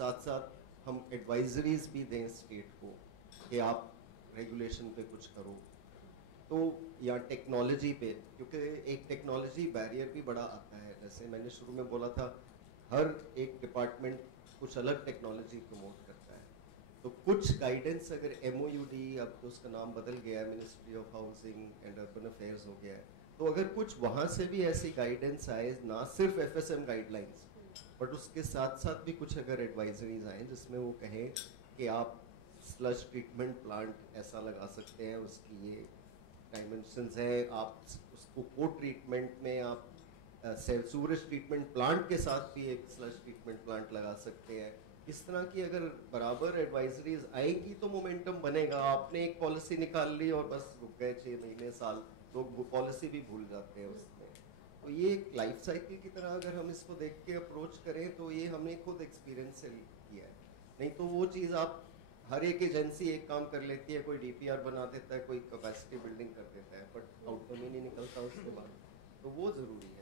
साथ साथ हम एडवाइजरीज भी दें स्टेट को कि आप रेगुलेशन पे कुछ करो, तो या टेक्नोलॉजी पे, क्योंकि एक टेक्नोलॉजी बैरियर भी बड़ा आता है। जैसे मैंने शुरू में बोला था, हर एक डिपार्टमेंट कुछ अलग टेक्नोलॉजी प्रमोट करता है, तो कुछ गाइडेंस अगर MOUD, अब तो उसका नाम बदल गया है, ministry of housing and urban affairs हो गया है, तो अगर कुछ वहाँ से भी ऐसी गाइडेंस आए, ना सिर्फ FSM गाइडलाइंस, बट उसके साथ साथ भी कुछ अगर एडवाइजरीज आए जिसमें वो कहें कि आप स्लज ट्रीटमेंट प्लांट ऐसा लगा सकते हैं, उसकी ये डायमेंशंस है, आप उसको को ट्रीटमेंट में आप सूरज ट्रीटमेंट प्लांट के साथ भी एक स्लज ट्रीटमेंट प्लांट लगा सकते हैं। इस तरह की अगर बराबर एडवाइजरीज आएगी तो मोमेंटम बनेगा। आपने एक पॉलिसी निकाल ली और बस रुक गए 6 महीने साल, लोग वो पॉलिसी भी भूल जाते हैं उसमें। तो ये एक लाइफ साइकिल की तरह अगर हम इसको देख के अप्रोच करें, तो ये हमने खुद एक्सपीरियंस से किया है। नहीं तो वो चीज़ आप हर एक एजेंसी एक काम कर लेती है, कोई DPR बना देता है, कोई कैपेसिटी बिल्डिंग कर देता है, बट आउटकम ही नहीं निकलता उसके बाद, तो वो ज़रूरी है।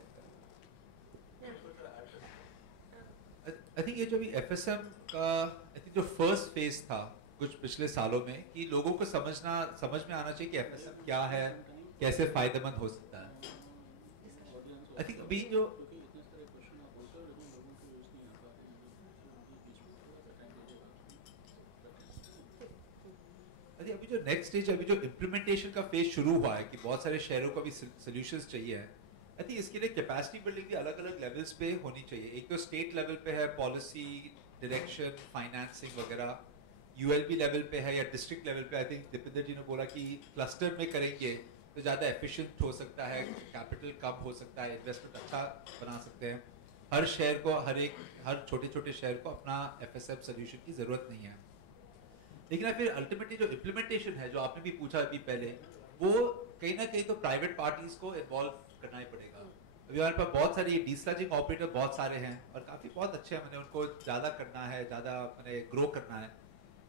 आई थिंक ये जो भी FSM का आई थिंक जो फर्स्ट फेज था कुछ पिछले सालों में, कि लोगों को समझ में आना चाहिए कि FSM क्या है, कैसे फायदेमंद हो सकता है। आई थिंक अभी जो अभी जो नेक्स्ट स्टेज, अभी जो इम्प्लीमेंटेशन का फेज शुरू हुआ है, कि बहुत सारे शहरों को अभी सोल्यूशंस चाहिए है। आई थिंक इसके लिए कैपेसिटी बिल्डिंग भी अलग अलग लेवल्स पे होनी चाहिए। एक तो स्टेट लेवल पे है, पॉलिसी डायरेक्शन, फाइनेंसिंग वगैरह, ULB लेवल पे है, या डिस्ट्रिक्ट लेवल पे। आई थिंक दीपेंद्र जी ने बोला कि क्लस्टर में करेंगे तो ज़्यादा एफिशिएंट हो सकता है, कैपिटल कम हो सकता है, इन्वेस्टमेंट अच्छा बना सकते हैं। हर शहर को, हर छोटे छोटे शहर को अपना FSM सोल्यूशन की ज़रूरत नहीं है। लेकिन फिर अल्टीमेटली जो इम्प्लीमेंटेशन है, जो आपने भी पूछा अभी पहले, वो कहीं ना कहीं तो प्राइवेट पार्टीज को इन्वॉल्व करना ही पड़ेगा। अभी हमारे पास बहुत सारे डिस्लजिंग ऑपरेटर बहुत सारे हैं और काफ़ी बहुत अच्छे हैं, मैंने उनको ज़्यादा करना है, ज़्यादा मैंने ग्रो करना है।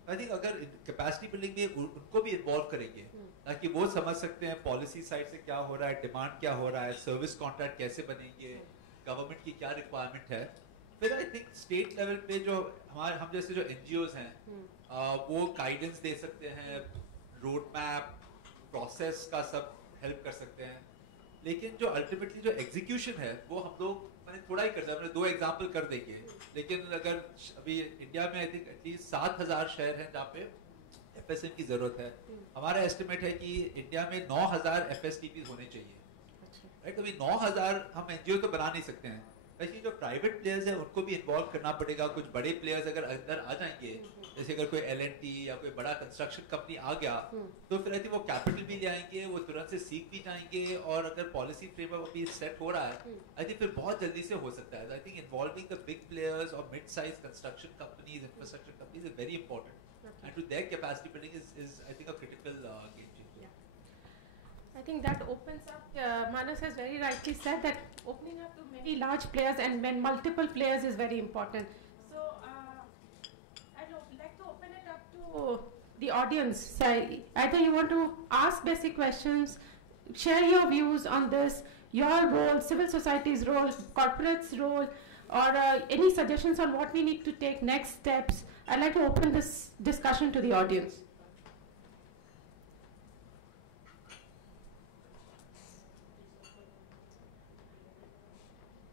आई थिंक अगर कैपेसिटी बिल्डिंग में उनको भी इन्वॉल्व करेंगे, ताकि वो समझ सकते हैं पॉलिसी साइड से क्या हो रहा है, डिमांड क्या हो रहा है, सर्विस कॉन्ट्रैक्ट कैसे बनेंगे, गवर्नमेंट की क्या रिक्वायरमेंट है। फिर आई थिंक स्टेट लेवल पे जो हम जैसे जो NGOs हैं, वो गाइडेंस दे सकते हैं, रोड मैप, प्रोसेस का सब हेल्प कर सकते हैं। लेकिन जो अल्टीमेटली जो एग्जीक्यूशन है, वो हम लोग मैंने थोड़ा ही कर दिया, मैंने 2 एग्जांपल कर देंगे। लेकिन अगर अभी इंडिया में आई थिंक एटलीस्ट 7,000 शहर हैं जहाँ पे FSM की जरूरत है। हमारा एस्टिमेट है कि इंडिया में 9,000 FSTP होने चाहिए। राइट, अभी 9,000 हम NGO तो बना नहीं सकते हैं, वैसे जो प्राइवेट प्लेयर्स हैं उनको भी इन्वॉल्व करना पड़ेगा। कुछ बड़े प्लेयर्स अगर अंदर आ जाएंगे, जैसे अगर कोई L&T या कोई बड़ा कंस्ट्रक्शन कंपनी आ गया, तो फिर आई थिंक वो कैपिटल भी ले आएंगे, वो तुरंत से सीख भी जाएंगे, और अगर पॉलिसी फ्रेमवर्क अभी सेट हो रहा है, आई थिंक फिर बहुत जल्दी से हो सकता है। I think involving the big players और mid size construction companies, infrastructure companies is very important, and to their capacity building is I think a critical game changer. I think that opens up, Manas has very rightly said that opening up to many large players and when multiple players is very important. So I'd like to open it up to the audience. So, either you want to ask basic questions, share your views on this, your role, civil society's role, corporate's role, or any suggestions on what we need to take next steps. I'd like to open this discussion to the audience.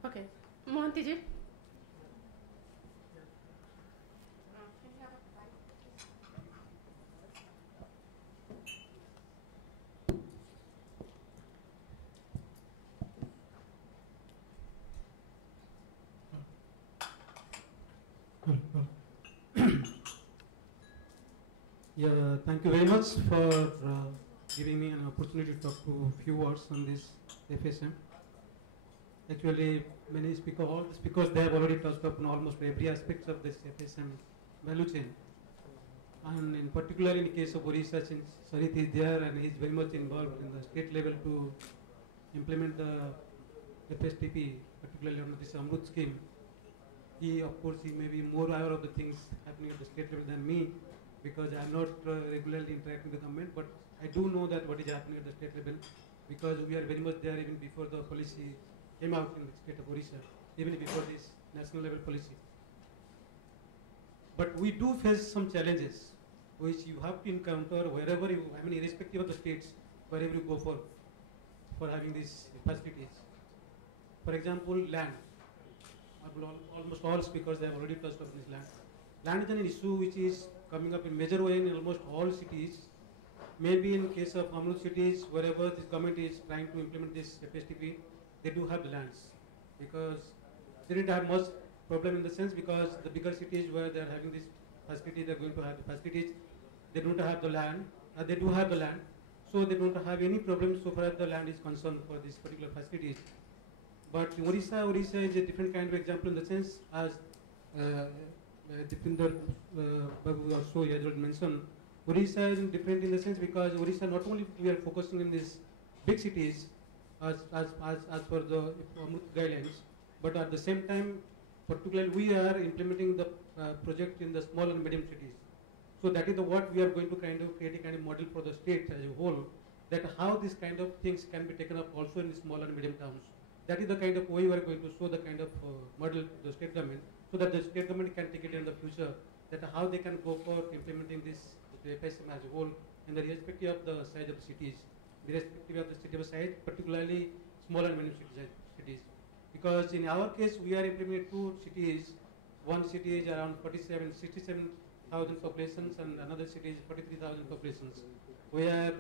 Okay, Mohanty ji. Yeah, thank you very much for giving me an opportunity to talk to a few words on this FSM. Actually, all the speakers, they have already touched upon almost every aspect of this FSM value chain. And in particular, in the case of Orissa, since Sarit is there and he is very much involved in the state level to implement the FSTP, particularly on this Amrut scheme. He, of course, he may be more aware of the things happening at the state level than me, because I am not regularly interacting with the government, but I do know that what is happening at the state level, because we are very much there even before the policy came out in the state of Orissa, even before this national level policy. But we do face some challenges, which you have to encounter wherever you, I mean, irrespective of the states, wherever you go for having these facilities. For example, land. Almost all speakers, they have already touched on this land. Land is an issue which is coming up in major way in almost all cities. Maybe in case of Amrut cities, wherever this government is trying to implement this FSTP, they do have the lands. Because they didn't have much problem in the sense because the bigger cities where they are having this facility, they are going to have the facilities. They don't have the land. They do have the land. So they don't have any problem so far as the land is concerned for these particular facilities. But Orissa is a different kind of example in the sense as Dipinder Babu also mentioned. Orissa is different in the sense because Orissa not only we are focusing in these big cities as per the Amrut guidelines, but at the same time, particularly we are implementing the project in the small and medium cities. So that is what we are going to kind of create a kind of model for the state as a whole, that how these kind of things can be taken up also in the small and medium towns. That is the kind of way we are going to show the kind of model to the state government, so that the state government can take it in the future, that how they can go for implementing this FSM as a whole in the irrespective of the size of the cities, irrespective of the city of size, particularly small and medium cities. Because in our case, we are implementing 2 cities. One city is around 67,000 populations and another city is 43,000 populations. Where,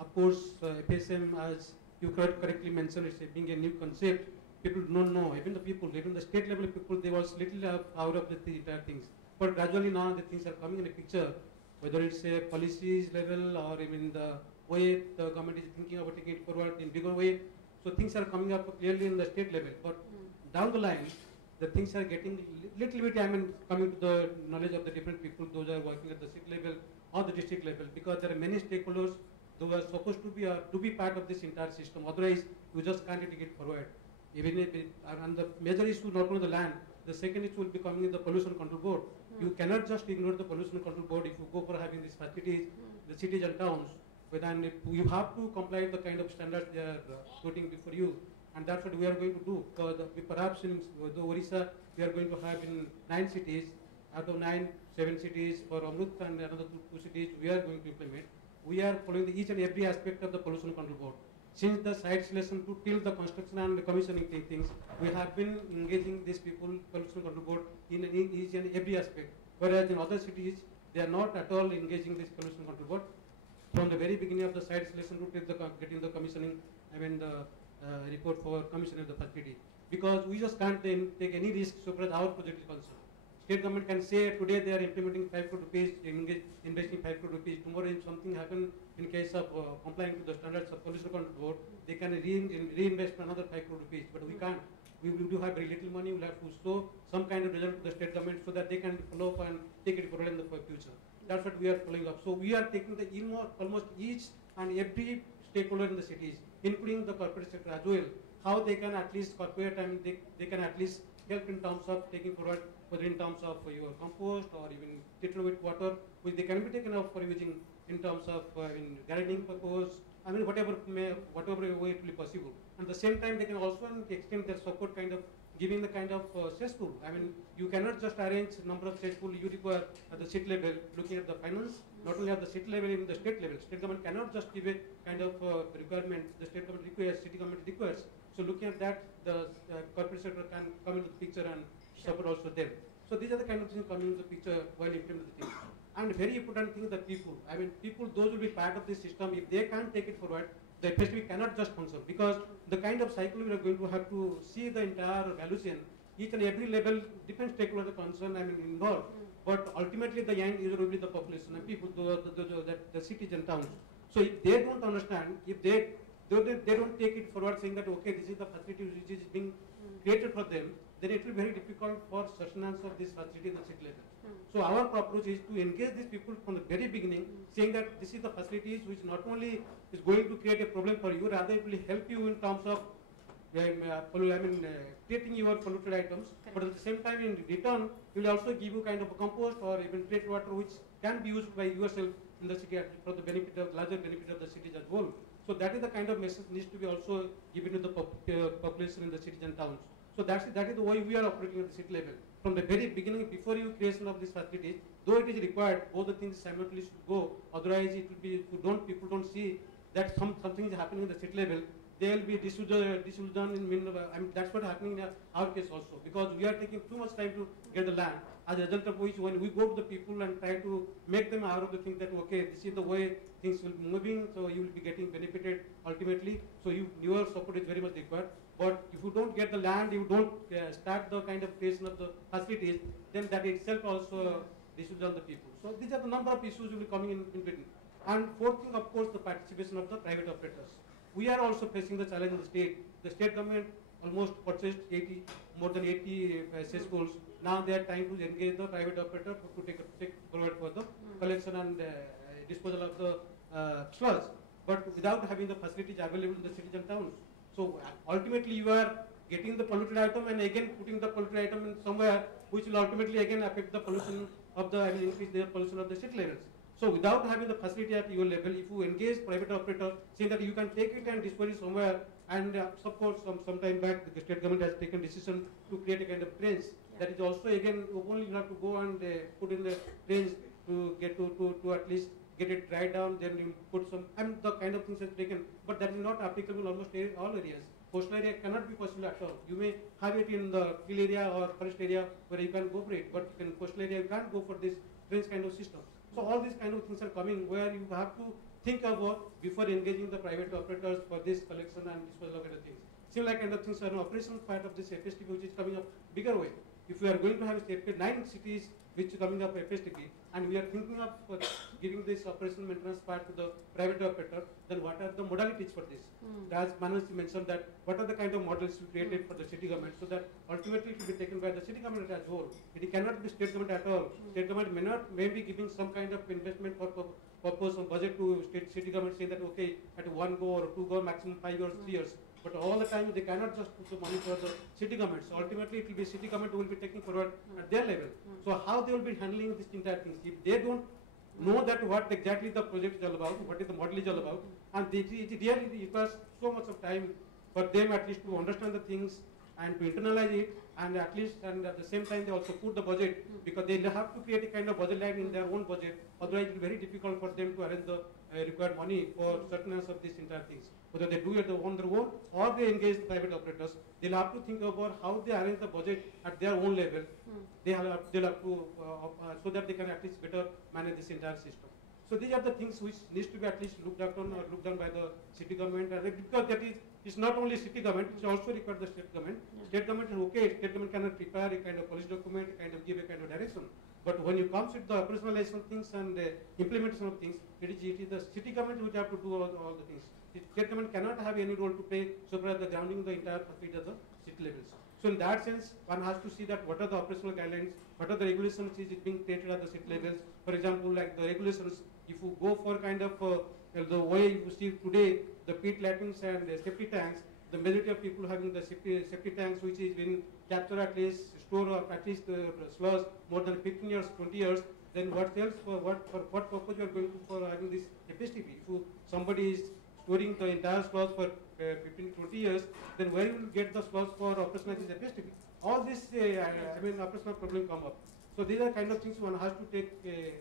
of course, FSM, as you correctly mentioned, it's being a new concept. People don't know, even the people, even the state level people, they was little out of the entire things. But gradually now the things are coming in a picture, whether it's a policies level or even the way the government is thinking about taking it forward in bigger way. So things are coming up clearly in the state level. But down the line, the things are getting little bit, I mean, coming to the knowledge of the different people, those are working at the state level or the district level, because there are many stakeholders who are supposed to be part of this entire system. Otherwise, you just can't take it forward. Even if and the major issue not only the land, the second issue will be coming in the pollution control board. You cannot just ignore the pollution control board if you go for having these facilities, the cities and towns. But then you have to comply with the kind of standards they are putting before you, and that's what we are going to do. Perhaps in the Orissa, we are going to have in 9 cities. Out of 9, 7 cities for Amrut and another 2 cities we are going to implement. We are following each and every aspect of the pollution control board. Since the site selection to till the construction and the commissioning things, we have been engaging these people, pollution control board, in each and every aspect. Whereas in other cities, they are not at all engaging this pollution control board. From the very beginning of the site selection to getting the commissioning, I mean the report for commissioning of the facility. Because we just can't then take any risk so far as our project is concerned. State government can say today they are implementing 5 crore rupees, investing 5 crore rupees. Tomorrow if something happens in case of complying to the standards of pollution control board, they can reinvest another 5 crore rupees. But we can't. We do have very little money. We'll have to show some kind of result to the state government so that they can follow up and take it forward in the future. That's what we are following up. So we are taking the almost each and every stakeholder in the cities, including the corporate sector as well, how they can at least cooperate and they can at least help in terms of taking forward, whether in terms of your compost or even treated with water, which they can be taken up for using in terms of in gardening purpose, I mean whatever way it will be possible. And at the same time, they can also extend their support kind of giving the kind of cesspool. I mean, you cannot just arrange number of cesspool you require at the state level, looking at the finance, not only at the state level, even the state level. State government cannot just give a kind of requirement the state government requires, city government requires. So looking at that, the corporate sector can come into the picture and support also them. So these are the kind of things coming into the picture while implementing the things. And very important thing is the people. I mean, people, those will be part of this system. If they can't take it forward, the FSTP cannot just function, because the kind of cycle we are going to have to see the entire value chain, each and every level, different stakeholders concerned, I mean, involved. But ultimately, the end user will be the population and people, the cities and towns. So if they don't understand, if they don't take it forward, saying that okay, this is the facility which is being created for them, then it will be very difficult for sustenance of this facility at the city level. So our approach is to engage these people from the very beginning, saying that this is the facilities which not only is going to create a problem for you, rather it will help you in terms of creating your polluted items. Correct. But at the same time, in return, it will also give you kind of a compost or even treated water which can be used by yourself in the city for the benefit of larger benefit of the cities as well. So that is the kind of message needs to be also given to the population in the cities and towns. So that is the way we are operating at the city level. from the very beginning, before you creation of these facilities, though it is required, both the things simultaneously should go. Otherwise, it will be, people don't see that something is happening at the city level. They will be disillusioned that's what happening in our case also, because we are taking too much time to get the land. As a result of which, when we go to the people and try to make them aware of the thing that, okay, this is the way things will be moving, so you will be getting benefited ultimately. So your support is very much required. But if you don't get the land, you don't start the kind of creation of the facilities, then that itself also disillusions the people. So these are the number of issues will be coming in between. And fourth thing, of course, the participation of the private operators. We are also facing the challenge in the state. The state government almost purchased more than 80 schools. Now they are trying to engage the private operator to provide for the collection and disposal of the sludge, but without having the facilities available in the cities and towns. So ultimately you are getting the polluted item and again putting the polluted item in somewhere which will ultimately again affect the pollution of the, increase the pollution of the city levels. So without having the facility at your level, if you engage private operator, saying that you can take it and dispose it somewhere, and of course some time back the state government has taken decision to create a kind of trench. That is also again only you have to go and put in the trench to get to at least get it dried down, then you put some, and the kind of things are taken, but that is not applicable in almost all areas. Coastal area cannot be possible at all. You may have it in the hill area or forest area where you can go for it, but in coastal area you can't go for this trench kind of system. So all these kind of things are coming where you have to think about before engaging the private operators for this collection and disposal of other things. Similar kind of things are an operational part of this FSTP which is coming up bigger way. If we are going to have 9 cities which are coming up FSTP, and we are thinking of giving this operational maintenance part to the private operator, then what are the modalities for this? As Manoj mentioned that what are the kind of models we created for the city government, so that ultimately it will be taken by the city government as a whole. It cannot be state government at all. State government may be giving some kind of investment for purpose of budget to city government, saying that okay, at 1 go or 2 go, maximum 5 years, 3 years. But all the time they cannot just put the money for the city government. So ultimately it will be city government who will be taking forward at their level. So how they will be handling this entire thing? If they don't know that what exactly the project is all about, what is the model is all about, and it really requires so much of time for them at least to understand the things and to internalize it, and at least, and at the same time they also put the budget, because they have to create a kind of budget line in their own budget. Otherwise it will be very difficult for them to arrange the required money for certainty of these entire things. Whether they do it on their own or they engage the private operators, they'll have to think about how they arrange the budget at their own level. They'll have to so that they can at least better manage this entire system. So these are the things which needs to be at least looked upon or looked done by the city government, because that is, it's not only city government, it's also required the state government. State government is okay, state government cannot prepare a kind of policy document, kind of give a kind of direction. But when you come with the operationalization of things and implementation of things, it is the city government which have to do all the things. The state government cannot have any role to play so far as the grounding the entire facility at the city levels. So in that sense, one has to see that what are the operational guidelines, what are the regulations which is being created at the city levels. For example, like the regulations, if you go for kind of the way you see today, the pit latrines and the safety tanks, the majority of people having the safety tanks which is being captured at least, store or at least sludge more than 15 years, 20 years, then what else, for what purpose you are going to for having this FSTP? If somebody is storing the entire sludge for 15, 20 years, then where you will get the sludge for operationalizing the FSTP? All this, operational problem come up. So these are kind of things one has to take,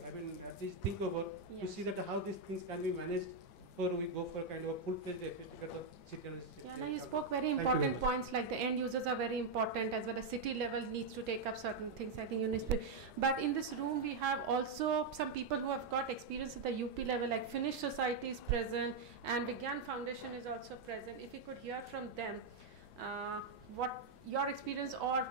at least think about to see that how these things can be managed before we go for kind of a full-fledged FSTP at the city and Yeah, now you spoke very important points, like the end users are very important, as well as city level needs to take up certain things. I think you need to, but in this room we have also some people who have got experience at the UP level, like Finnish Society is present, and Vigyan Foundation is also present. If we could hear from them, what your experience or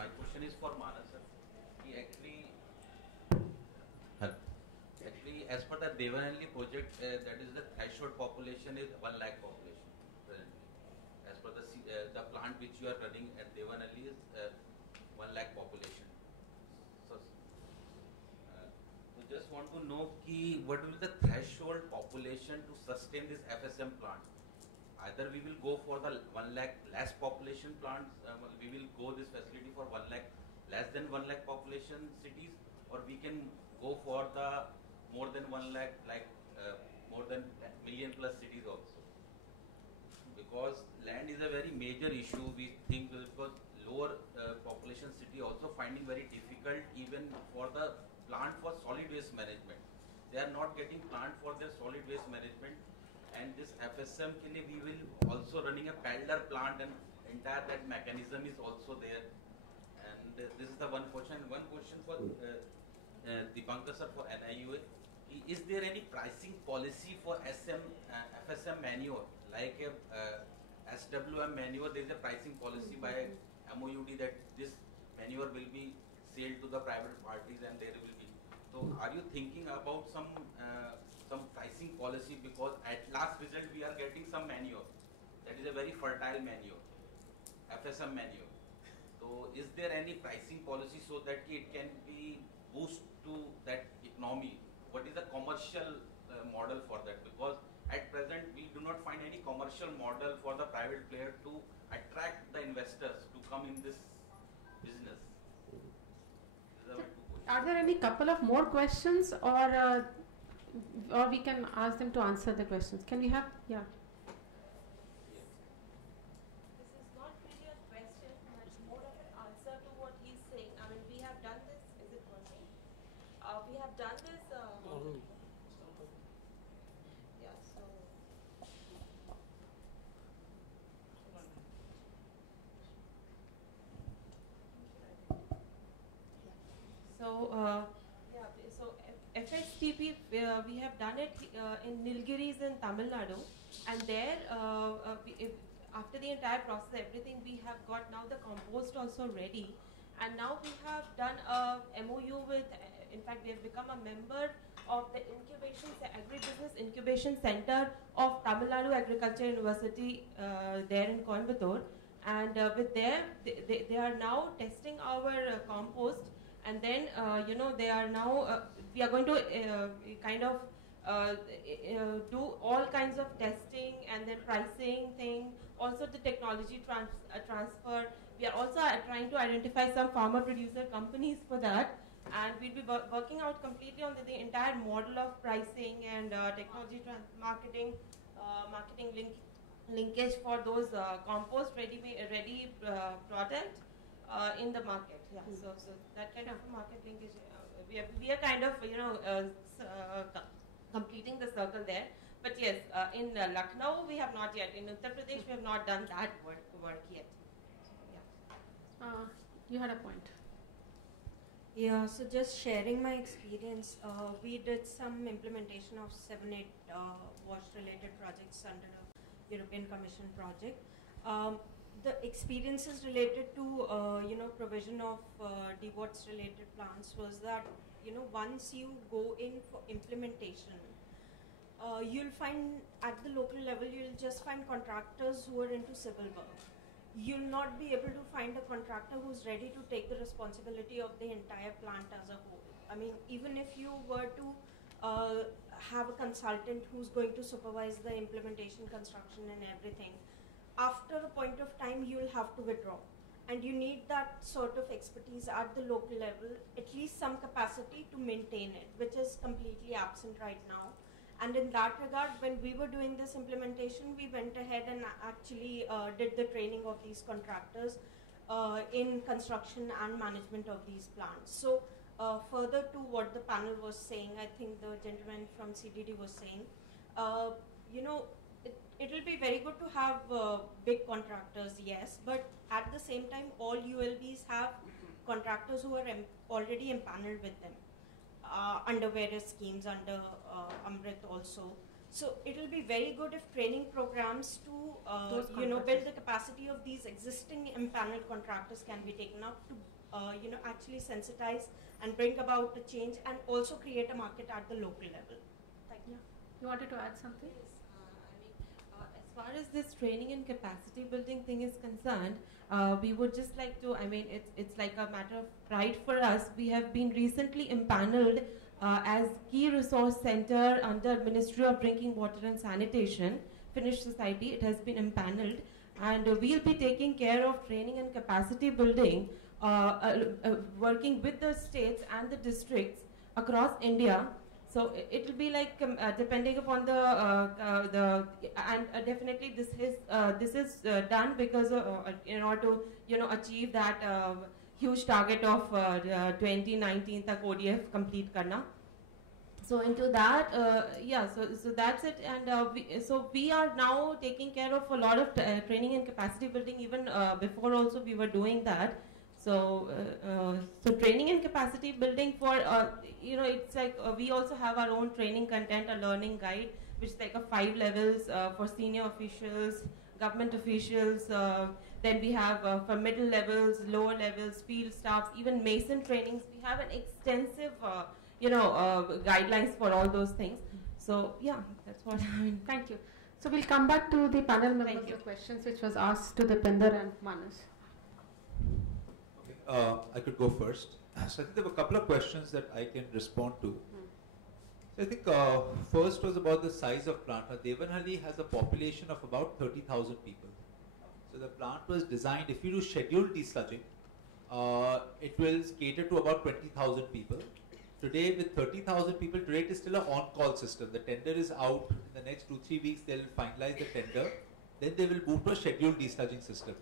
My question is for Manas sir. He actually, as per the Devanali project, that is the threshold population is 1 lakh population presently. As per the plant which you are running at Devanali is 1 lakh population. So just want to know what will be the threshold population to sustain this FSM plant? Either we will go for the 1 lakh less population plants, we will go this facility for 1 lakh less than 1 lakh population cities, or we can go for the more than 1 lakh, like more than million plus cities also. Because land is a very major issue, we think, because lower population city also finding very difficult even for the plant for solid waste management. They are not getting plant for their solid waste management, and this FSM ke liye we will also running a paddler plant, and entire that mechanism is also there. And this is the one question. One question for Deepankar sir for NIUA. Is there any pricing policy for FSM manure, like SWM manure? There is a pricing policy by MOUD that this manure will be sold to the private parties, and there will be. So, are you thinking about some pricing policy, because at last result we are getting some manure that is a very fertile manure, FSM manure. So, is there any pricing policy so that it can be boost to that economy? What is the commercial model for that? Because at present we do not find any commercial model for the private player to attract the investors to come in this business. These are my two questions. Are there any couple of more questions, or we can ask them to answer the questions? Can we have, yeah. This is not really a question, much more of an answer to what he's saying. I mean, we have done this. Is it working? We have done this. Yeah. So. So FSTP, we have done it in Nilgiris in Tamil Nadu, and there, after the entire process, everything, we have got now the compost also ready, and now we have done a MOU with, in fact, we have become a member of the Agribusiness Incubation Center of Tamil Nadu Agriculture University there in Coimbatore, and with them, they are now testing our compost. And then, they are now, we are going to do all kinds of testing and then pricing thing, also the technology transfer. We are also trying to identify some farmer producer companies for that. And we'll be working out completely on the entire model of pricing and technology marketing linkage for those compost ready product in the market. Yeah, so that kind of market linkage, we are kind of completing the circle there. But yes, in Lucknow we have not yet. In Uttar Pradesh we have not done that work yet. Yeah. You had a point. Yeah, so just sharing my experience, we did some implementation of 7-8 wash-related projects under a European Commission project. The experiences related to, provision of DWATS-related plants was that, once you go in for implementation, you'll find at the local level, you'll just find contractors who are into civil work. You'll not be able to find a contractor who's ready to take the responsibility of the entire plant as a whole. I mean, even if you were to have a consultant who's going to supervise the implementation, construction and everything, after a point of time you'll have to withdraw. And you need that sort of expertise at the local level, at least some capacity to maintain it, which is completely absent right now. And in that regard, when we were doing this implementation, we went ahead and actually did the training of these contractors in construction and management of these plants. So further to what the panel was saying, I think the gentleman from CDD was saying, it will be very good to have big contractors, yes, but at the same time, all ULBs have contractors who are already empaneled with them. Under various schemes, under Amrit also. So it will be very good if training programs to build the capacity of these existing empaneled contractors can be taken up to actually sensitize and bring about a change and also create a market at the local level. Thank you. You wanted to add something? Yes. As far as this training and capacity building thing is concerned, we would just like to, it's like a matter of pride for us. We have been recently empaneled as Key Resource Center under Ministry of Drinking Water and Sanitation, Finnish Society. It has been empaneled, and we'll be taking care of training and capacity building, working with the states and the districts across India, So it will be like depending upon the definitely this is done because in order to achieve that huge target of 2019 tak ODF complete karna. So into that, so that's it, and we are now taking care of a lot of training and capacity building. Even before also we were doing that. So training and capacity building for it's like we also have our own training content, a learning guide, which is like a 5 levels for senior officials, government officials. Then we have for middle levels, lower levels, field staffs, even Mason trainings. We have an extensive guidelines for all those things. So yeah, that's what I mean. Thank you. So we'll come back to the panel members with questions which was asked to Dipinder and Manas. I could go first. So I think there were a couple of questions that I can respond to. So I think first was about the size of plant. Devanahalli has a population of about 30,000 people. So the plant was designed, if you do scheduled desludging, it will cater to about 20,000 people. Today with 30,000 people, today it is still an on-call system. The tender is out. In the next 2-3 weeks, they'll finalize the tender. Then they will move to a scheduled desludging system.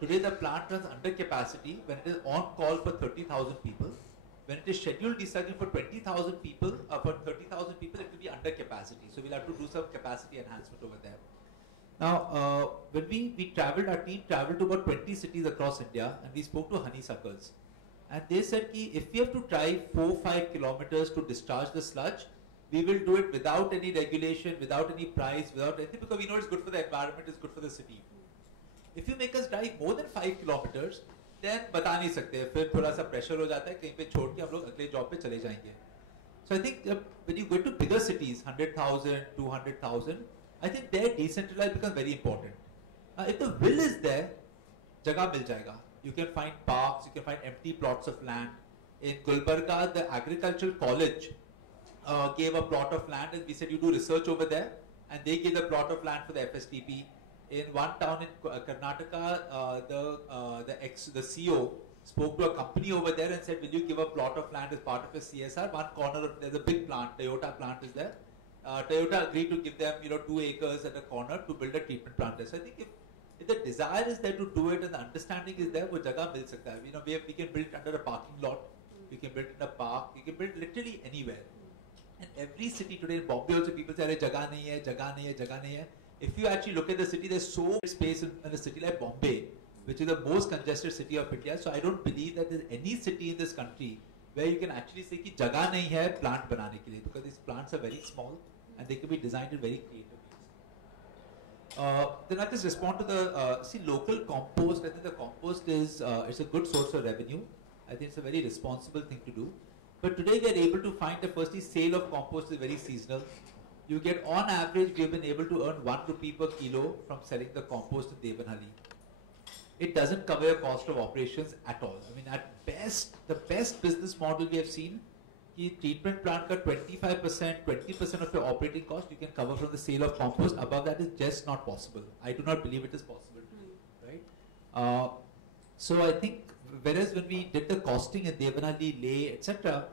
Today the plant runs under capacity when it is on call for 30,000 people. When it is scheduled desludging for 20,000 people, for 30,000 people, it will be under capacity. So we'll have to do some capacity enhancement over there. Now, when we traveled, our team traveled to about 20 cities across India, and we spoke to honeysuckles. And they said ki if we have to drive 4-5 kilometers to discharge the sludge, we will do it without any regulation, without any price, without anything, because we know it's good for the environment, it's good for the city. If you make us drive more than 5 kilometers, then बता नहीं सकते, फिर थोड़ा सा pressure हो जाता है, कहीं पे छोड़ के हम लोग अगले job पे चले जाएंगे. So I think when you go to bigger cities, 100,000, 200,000, I think there decentralized becomes very important. If the will is there, जगह मिल जाएगा. You can find parks, you can find empty plots of land. In Gulbarga, the agricultural college gave a plot of land, and we said you do research over there, and they gave the plot of land for the FSTP. In one town in Karnataka, the CEO spoke to a company over there and said, will you give a plot of land as part of a CSR? One corner, there's a big plant, Toyota plant is there. Toyota agreed to give them 2 acres at a corner to build a treatment plant there. So I think if the desire is there to do it and the understanding is there, wo jagah mil sakta hai. We can build it under a parking lot, we can build it in a park, we can build literally anywhere. And every city today, in Bombay also, people say, jagah nahi hai, jagah nahi hai, jagah nahi hai. If you actually look at the city, there's so much space in a city like Bombay, which is the most congested city of India. So I don't believe that there's any city in this country where you can actually say ki jagah nahi hai plant banane ke liye, because these plants are very small and they can be designed in very creative ways. Then I'll just respond to the local compost. I think the compost is it's a good source of revenue. I think it's a very responsible thing to do. But today we are able to find that firstly sale of compost is very seasonal. You get, on average, we have been able to earn 1 rupee per kilo from selling the compost in Devanahalli. It doesn't cover your cost of operations at all. I mean, at best, the best business model we have seen, the treatment plant ka 25%, 20% of your operating cost you can cover from the sale of compost. Above that is just not possible. I do not believe it is possible today, right? So I think, whereas when we did the costing in Devanahalli, Leh, etc.,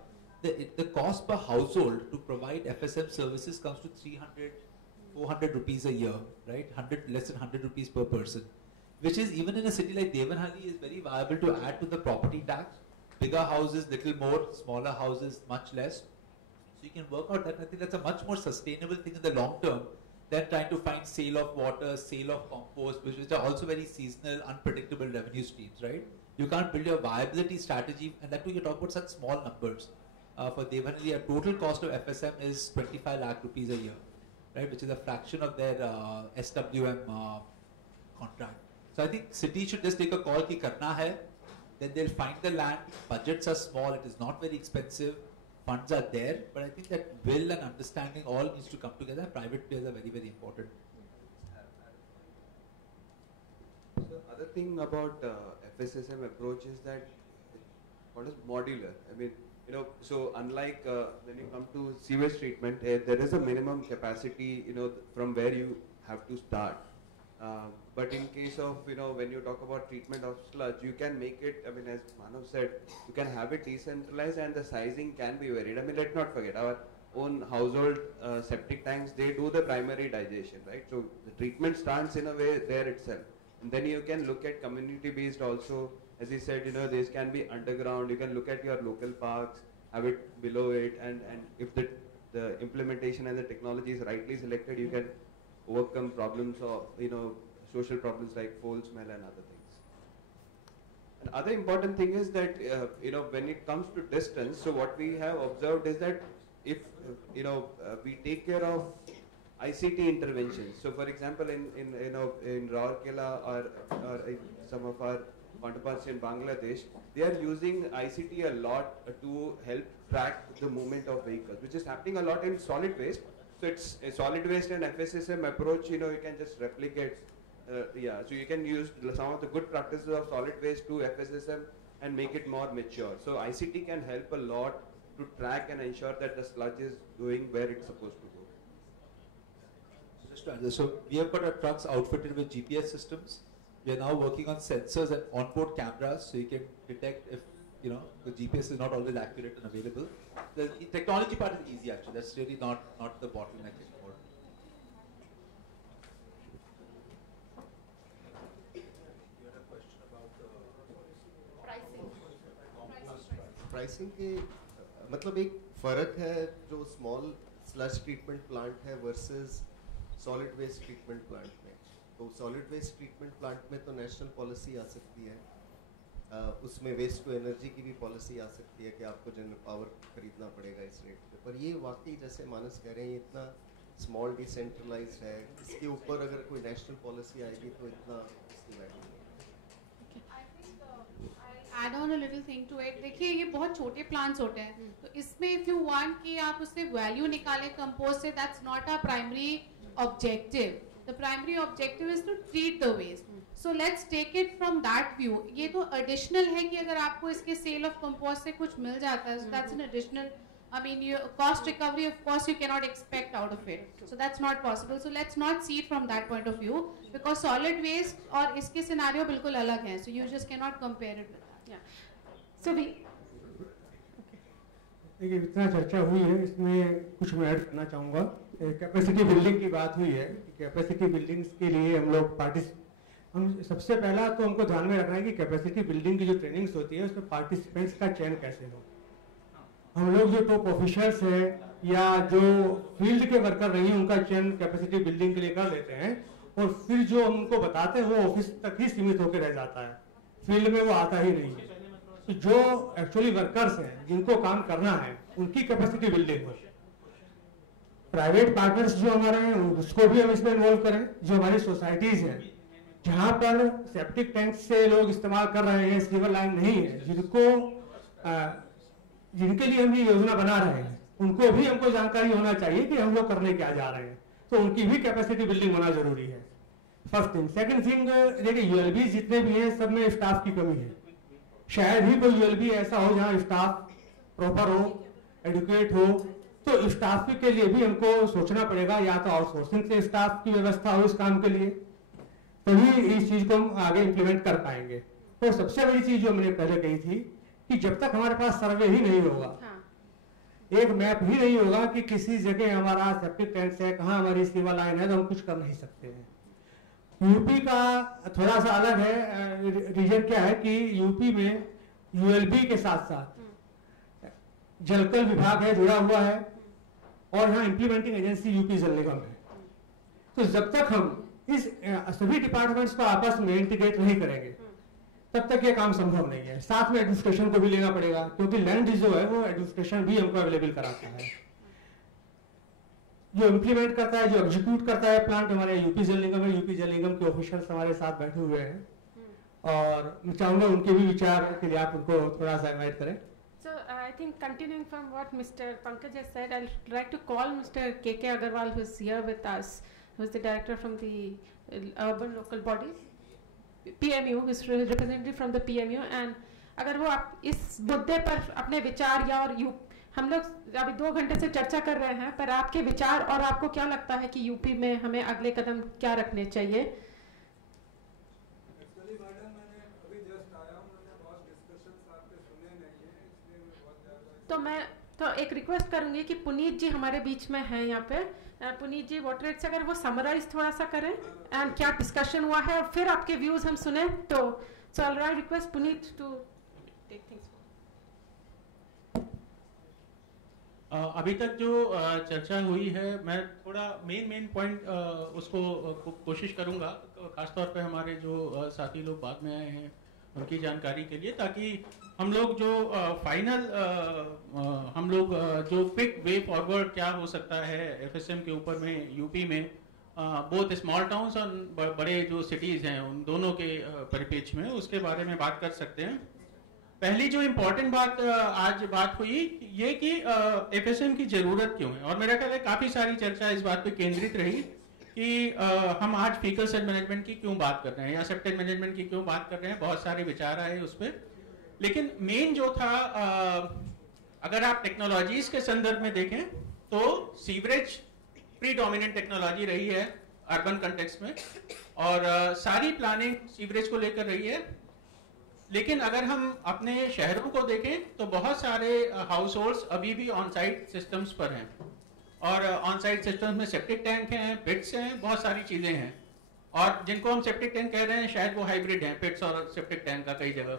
the cost per household to provide FSM services comes to 300, 400 rupees a year, right? Less than 100 rupees per person, which is, even in a city like Devanahalli, is very viable to add to the property tax. Bigger houses, little more, smaller houses, much less. So you can work out that. I think that's a much more sustainable thing in the long term than trying to find sale of water, sale of compost, which are also very seasonal, unpredictable revenue streams, right? You can't build your viability strategy, and that too, you talk about such small numbers. For Devanahalli, a total cost of FSM is 25 lakh rupees a year, right? Which is a fraction of their SWM contract. So I think cities should just take a call ki karna hai, then they'll find the land, budgets are small, it is not very expensive, funds are there, but I think that will and understanding all needs to come together. Private players are very, very important. So other thing about FSSM approach is that what is modular. I mean, so unlike when you come to sewage treatment, there is a minimum capacity, from where you have to start. But in case of, when you talk about treatment of sludge, you can make it, as Manav said, you can have it decentralized and the sizing can be varied. Let's not forget, our own household septic tanks, they do the primary digestion, right? So the treatment starts in a way there itself. And then you can look at community-based also. As he said, this can be underground. You can look at your local parks, have it below it, and if the implementation and the technology is rightly selected, you can overcome problems of, social problems like foul smell and other things. Another important thing is that, when it comes to distance, so what we have observed is that if, we take care of ICT interventions. So for example, in Rourkela or in some of our counterparts in Bangladesh, they are using ICT a lot to help track the movement of vehicles, which is happening a lot in solid waste. So it's a solid waste and FSSM approach, you can just replicate. So you can use some of the good practices of solid waste to FSSM and make it more mature. So ICT can help a lot to track and ensure that the sludge is going where it's supposed to go. Just to understand, so we have got our trucks outfitted with GPS systems. We are now working on sensors and onboard cameras, so you can detect if the GPS is not always accurate and available. The technology part is easy actually. That's really not the bottleneck anymore. You had a question about pricing के मतलब एक फ़र्क है जो small sludge treatment plant है versus solid waste treatment plant में. तो solid waste treatment plant में तो नेशनल पॉलिसी आ सकती है, उसमें वेस्ट टू एनर्जी की भी पॉलिसी आ सकती है कि आपको जनरल पावर खरीदना पड़ेगा इस रेट पे. पर ये वाकई जैसे मानस कह रहे हैं इतना स्मॉल डिसेंट्रलाइज्ड है, इसके ऊपर अगर कोई नेशनल पॉलिसी आएगी तो इतना इसकी वैल्यू नहीं. Add on a little thing to it. देखिए ये बहुत छोटे plants होते हैं, तो इसमें if you want कि आप उससे value निकालें compost से, that's not our primary objective. The primary objective is to treat the waste. So let's take it from that view. ये तो additional है कि अगर आपको इसके sale of compost से कुछ मिल जाता है, so that's an additional. I mean, your cost recovery, of course, you cannot expect out of it. So that's not possible. So let's not see it from that point of view, because solid waste और इसके scenario बिल्कुल अलग हैं. So you just cannot compare it with that. Yeah. So we. देखिए इतना चर्चा हुई है, इसमें कुछ मैं ऐड करना चाहूँगा. कैपेसिटी बिल्डिंग की बात हुई है. कैपेसिटी बिल्डिंग्स के लिए हम सबसे पहला तो हमको ध्यान में रखना है कि कैपेसिटी बिल्डिंग की जो ट्रेनिंग्स होती है उसमें पार्टिसिपेंट्स का चयन कैसे हो. हम लोग जो टॉप ऑफिसर्स हैं या जो फील्ड के वर्कर नहीं हैं उनका चयन कैपेसिटी बिल्डिंग के लिए कर लेते हैं, और फिर जो हम उनको बताते हैं वो ऑफिस तक ही सीमित होकर रह जाता है, फील्ड में वो आता ही नहीं है. तो जो एक्चुअली वर्कर्स हैं जिनको काम करना है उनकी कैपेसिटी बिल्डिंग हो. प्राइवेट पार्टनर्स जो हमारे हैं उसको भी हम इसमें इन्वॉल्व करें. जो हमारी सोसाइटीज हैं जहाँ पर सेप्टिक टैंक से लोग इस्तेमाल कर रहे हैं, सीवर लाइन नहीं है, जिनके लिए हम ये योजना बना रहे हैं, उनको भी हमको जानकारी होना चाहिए कि हम लोग करने क्या जा रहे हैं. तो उनकी भी कैपेसिटी बिल्डिंग होना जरूरी है. First thing. सेकंड थिंग, देखिए यूएलबी जितने भी हैं सब में स्टाफ की कमी है. शायद ही कोई यूएलबी ऐसा हो जहाँ स्टाफ प्रॉपर हो, एडुकेट हो. तो स्टाफ के लिए भी हमको सोचना पड़ेगा, या तो आउटसोर्सिंग से स्टाफ की व्यवस्था हो इस काम के लिए, तभी इस चीज को हम आगे इम्प्लीमेंट कर पाएंगे. तो सबसे बड़ी चीज जो मैंने पहले कही थी कि जब तक हमारे पास सर्वे ही नहीं होगा, एक मैप ही नहीं होगा कि किसी जगह हमारा सेप्टिक टैंक है, कहाँ हमारी सीवर लाइन है, तो हम कुछ कर नहीं सकते हैं. यूपी का थोड़ा सा अलग है. रीजन क्या है कि यूपी में यूएलबी के साथ साथ जलकल विभाग है जुड़ा हुआ है, और यहाँ इम्प्लीमेंटिंग एजेंसी यूपी जल निगम है. तो जब तक हम इस सभी डिपार्टमेंट्स को आपस में इंटीग्रेट नहीं करेंगे तब तक ये काम संभव नहीं है. साथ में एडमिनिस्ट्रेशन को भी लेना पड़ेगा, क्योंकि लैंड जो है वो एडमिनिस्ट्रेशन भी हमको अवेलेबल कराता है. जो इम्प्लीमेंट करता है, जो एग्जीक्यूट करता है प्लांट हमारे यूपी जल निगम है. यूपी जल निगम के ऑफिसर्स हमारे साथ बैठे हुए हैं, और मैं चाहूंगा उनके भी विचार के लिए आप उनको थोड़ा सा इनवाइट करें. So I think continuing from what Mr. Pankaj has said, I'd like to call Mr. K.K. Agarwal, who is here with us, who is the director from the urban local bodies, PMU, who is representative from the PMU, and अगर वो आप इस मुद्दे पर अपने विचार या और हम लोग अभी 2 घंटे से चर्चा कर रहे हैं, पर आपके विचार और आपको क्या लगता है कि यूपी में हमें अगले कदम क्या रखने चाहिए. तो मैं तो एक रिक्वेस्ट करूंगी कि पुनीत जी हमारे बीच में हैं यहाँ पे। पुनीत जी WaterAid से अगर वो समराइज थोड़ा सा करें एंड क्या डिस्कशन हुआ है और फिर आपके व्यूज हम सुने तो I request Puneet to take things. अभी तक जो चर्चा हुई है, मैं थोड़ा मेन पॉइंट उसको कोशिश करूंगा, खासतौर पे हमारे जो साथी लोग बाद में आए हैं उनकी जानकारी के लिए, ताकि हम लोग जो फाइनल हम लोग जो क्विक वे फॉरवर्ड क्या हो सकता है FSM के ऊपर में यूपी में बोथ स्मॉल टाउन्स और बड़े जो सिटीज़ हैं उन दोनों के परिप्रेक्ष्य में, उसके बारे में बात कर सकते हैं। पहली जो इम्पोर्टेंट बात आज बात हुई ये कि FSM की ज़रूरत क्यों है, और मेरा ख्याल है काफ़ी सारी चर्चा इस बात पे केंद्रित रही कि हम आज फीकल सेट मैनेजमेंट की क्यों बात कर रहे हैं या सेप्टेज मैनेजमेंट की क्यों बात कर रहे हैं। बहुत सारे विचार आए उस पर, लेकिन मेन जो था अगर आप टेक्नोलॉजीज के संदर्भ में देखें तो सीवरेज प्रीडोमिनेंट टेक्नोलॉजी रही है अर्बन कंटेक्स्ट में, और सारी प्लानिंग सीवरेज को लेकर रही है। लेकिन अगर हम अपने शहरों को देखें तो बहुत सारे हाउस होल्ड्स अभी भी ऑन साइट सिस्टम्स पर हैं, और ऑन साइट सिस्टम्स में सेप्टिक टैंक हैं, पिट्स हैं, बहुत सारी चीज़ें हैं, और जिनको हम सेप्टिक टैंक कह रहे हैं शायद वो हाइब्रिड हैं, पिट्स और सेप्टिक टैंक का कई जगह।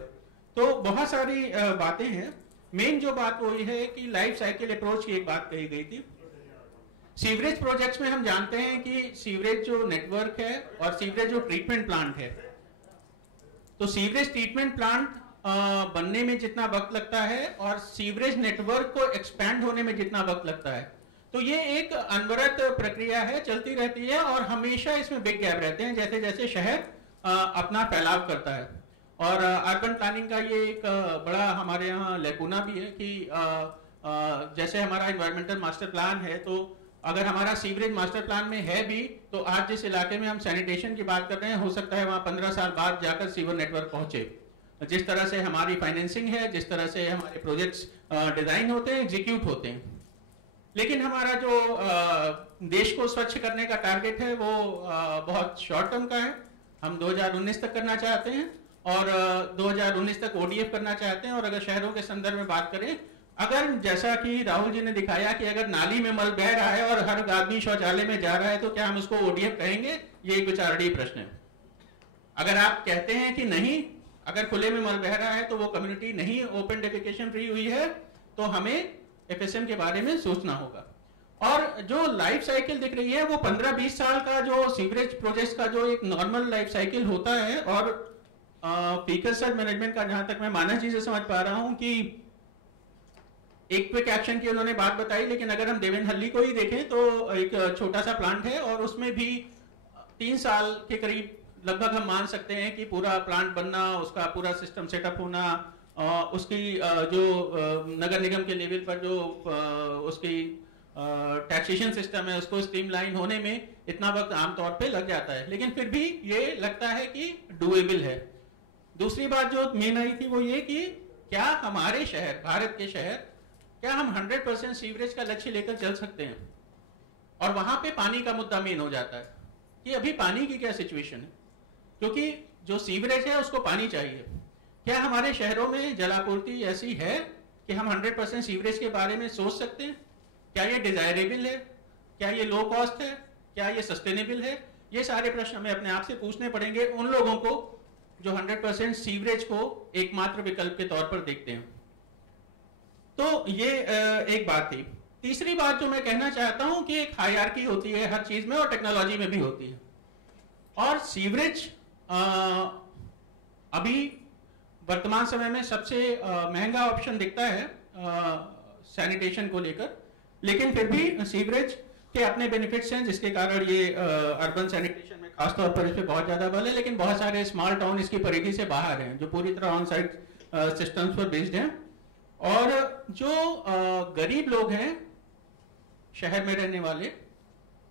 तो बहुत सारी बातें हैं। मेन जो बात वो है कि लाइफ साइकिल अप्रोच की एक बात कही गई थी। सीवरेज प्रोजेक्ट्स में हम जानते हैं कि सीवरेज जो नेटवर्क है और सीवरेज जो ट्रीटमेंट प्लांट है, तो सीवरेज ट्रीटमेंट प्लांट बनने में जितना वक्त लगता है और सीवरेज नेटवर्क को एक्सपैंड होने में जितना वक्त लगता है, तो ये एक अनवरत प्रक्रिया है, चलती रहती है, और हमेशा इसमें बिग गैप रहते हैं जैसे जैसे शहर अपना फैलाव करता है। और अर्बन प्लानिंग का ये एक बड़ा हमारे यहाँ लेकुना भी है कि जैसे हमारा एनवायरमेंटल मास्टर प्लान है, तो अगर हमारा सीवरेज मास्टर प्लान में है भी, तो आज जिस इलाके में हम सैनिटेशन की बात कर रहे हैं, हो सकता है वहाँ 15 साल बाद जाकर सीवर नेटवर्क पहुंचे। जिस तरह से हमारी फाइनेंसिंग है, जिस तरह से हमारे प्रोजेक्ट्स डिजाइन होते हैं, एग्जीक्यूट होते हैं, लेकिन हमारा जो देश को स्वच्छ करने का टारगेट है वो बहुत शॉर्ट टर्म का है। हम 2019 तक करना चाहते हैं और 2019 तक ODF करना चाहते हैं। और अगर शहरों के संदर्भ में बात करें, अगर जैसा कि राहुल जी ने दिखाया कि अगर नाली में मल बह रहा है और हर आदमी शौचालय में जा रहा है, तो क्या हम उसको ODF कहेंगे? ये एक विचारणीय प्रश्न है। अगर आप कहते हैं कि नहीं, अगर खुले में मल बह रहा है तो वो कम्युनिटी नहीं ओपन डेफिकेशन फ्री हुई है, तो हमें FSM के बारे में सोचना होगा। और जो लाइफ साइकिल दिख रही है वो 15-20 साल का जो सीवरेज प्रोजेक्ट्स का जो एक नॉर्मल लाइफ साइकिल होता है। और फीकल सेट मैनेजमेंट का जहां तक मैं मानस जी से समझ पा रहा हूं कि एक क्विक एक्शन की उन्होंने बात बताई, लेकिन अगर हम देवेनहल्ली को ही देखें तो एक छोटा सा प्लांट है और उसमें भी 3 साल के करीब लगभग हम मान सकते हैं कि पूरा प्लांट बनना, उसका पूरा सिस्टम सेटअप होना, उसकी जो नगर निगम के लेवल पर जो उसकी टैक्सेशन सिस्टम है उसको स्ट्रीमलाइन होने में इतना वक्त आमतौर पे लग जाता है, लेकिन फिर भी ये लगता है कि डूएबल है। दूसरी बात जो मेन आई थी वो ये कि क्या हमारे शहर, भारत के शहर, क्या हम 100% सीवरेज का लक्ष्य लेकर चल सकते हैं? और वहां पे पानी का मुद्दा मेन हो जाता है कि अभी पानी की क्या सिचुएशन है, क्योंकि जो सीवरेज है उसको पानी चाहिए। क्या हमारे शहरों में जलापूर्ति ऐसी है कि हम 100% सीवरेज के बारे में सोच सकते हैं? क्या ये डिजायरेबल है? क्या ये लो कॉस्ट है? क्या ये सस्टेनेबल है? ये सारे प्रश्न हमें अपने आप से पूछने पड़ेंगे उन लोगों को जो 100% सीवरेज को एकमात्र विकल्प के तौर पर देखते हैं। तो ये एक बात थी। तीसरी बात जो मैं कहना चाहता हूं कि एक हायरार्की होती है हर चीज में और टेक्नोलॉजी में भी होती है, और सीवरेज अभी वर्तमान समय में सबसे महंगा ऑप्शन दिखता है सैनिटेशन को लेकर, लेकिन फिर भी सीवरेज के अपने बेनिफिट्स हैं जिसके कारण ये अर्बन सैनिटेशन में खासतौर पर इस पर बहुत ज्यादा बल है। लेकिन बहुत सारे स्मॉल टाउन इसकी परिधि से बाहर हैं जो पूरी तरह ऑन साइट सिस्टम्स पर बेस्ड हैं, और जो गरीब लोग हैं शहर में रहने वाले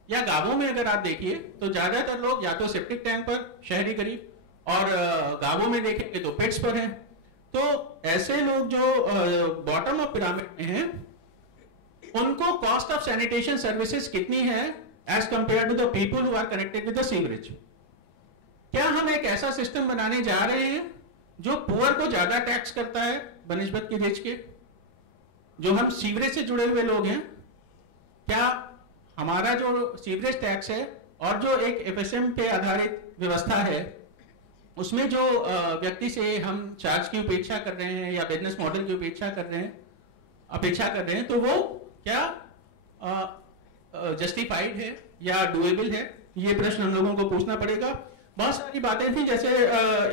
या गांवों में अगर आप देखिए तो ज्यादातर लोग या तो सेप्टिक टैंक पर शहरी गरीब, और गांवों में देखेंगे तो पेट्स पर हैं। तो ऐसे लोग जो बॉटम ऑफ पिरामिड में हैं, उनको कॉस्ट ऑफ सैनिटेशन सर्विसेज कितनी है as compare to the people who are connected with the sewerage? क्या हम एक ऐसा सिस्टम बनाने जा रहे हैं जो पुअर को ज्यादा टैक्स करता है बनिस्बत की रिच के? जो हम सीवरेज से जुड़े हुए लोग हैं, क्या हमारा जो सीवरेज टैक्स है और जो एक एफएसएम पे आधारित व्यवस्था है उसमें जो व्यक्ति से हम चार्ज की अपेक्षा कर रहे हैं या बिजनेस मॉडल की अपेक्षा कर रहे हैं तो वो क्या जस्टिफाइड है या डुएबल है, ये प्रश्न हम लोगों को पूछना पड़ेगा। बहुत सारी बातें थी, जैसे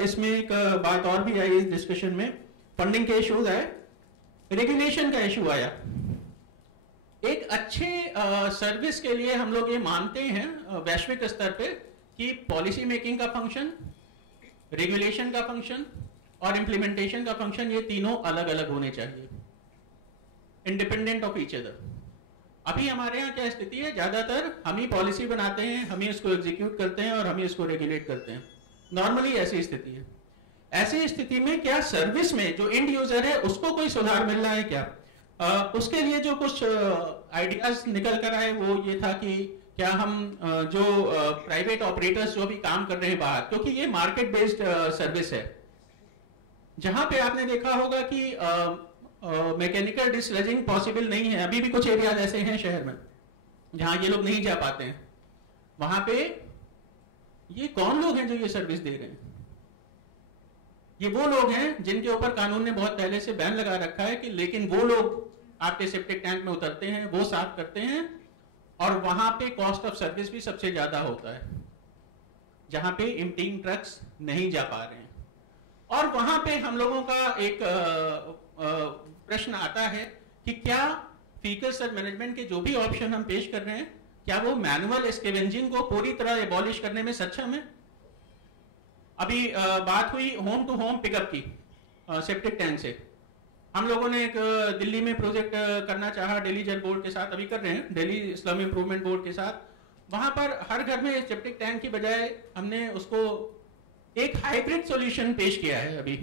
इसमें एक बात और भी आई इस डिस्कशन में, फंडिंग के इश्यूज आए, रेगुलेशन का इशू आया। एक अच्छे सर्विस के लिए हम लोग ये मानते हैं वैश्विक स्तर पे कि पॉलिसी मेकिंग का फंक्शन, रेगुलेशन का फंक्शन और इम्प्लीमेंटेशन का फंक्शन, ये तीनों अलग अलग होने चाहिए, इंडिपेंडेंट ऑफ ईच अदर। अभी हमारे यहाँ क्या स्थिति है, ज्यादातर हम ही पॉलिसी बनाते हैं, हम ही इसको एग्जीक्यूट करते हैं और हम ही इसको रेगुलेट करते हैं। नॉर्मली ऐसी स्थिति है। ऐसी स्थिति में क्या सर्विस में जो एंड यूजर है उसको कोई सुधार मिल रहा है क्या? उसके लिए जो कुछ आइडियाज निकल कर आए वो ये था कि क्या हम जो प्राइवेट ऑपरेटर्स जो भी काम कर रहे हैं बाहर, क्योंकि ये मार्केट बेस्ड सर्विस है, जहां पे आपने देखा होगा कि मैकेनिकल डिस्लजिंग पॉसिबल नहीं है। अभी भी कुछ एरियाज ऐसे हैं शहर में जहां ये लोग नहीं जा पाते हैं। वहां पे ये कौन लोग हैं जो ये सर्विस दे रहे हैं? ये वो लोग हैं जिनके ऊपर कानून ने बहुत पहले से बैन लगा रखा है कि लेकिन वो लोग आपके सेप्टिक टैंक में उतरते हैं, वो साफ करते हैं और वहां पे कॉस्ट ऑफ सर्विस भी सबसे ज्यादा होता है, जहां पे एम्प्टीइंग ट्रक्स नहीं जा पा रहे हैं। और वहां पे हम लोगों का एक प्रश्न आता है कि क्या फीकल सर्व मैनेजमेंट के जो भी ऑप्शन हम पेश कर रहे हैं, क्या वो मैनुअल स्कैवेंजिंग को पूरी तरह एबॉलिश करने में सक्षम है? अभी बात हुई होम टू होम पिकअप की सेप्टिक टैंक से। हम लोगों ने एक दिल्ली में प्रोजेक्ट करना चाहा, दिल्ली जल बोर्ड के साथ, अभी कर रहे हैं, दिल्ली स्लम इंप्रूवमेंट बोर्ड के साथ। वहां पर हर घर में सेप्टिक टैंक की बजाय हमने उसको एक हाइब्रिड सॉल्यूशन पेश किया है अभी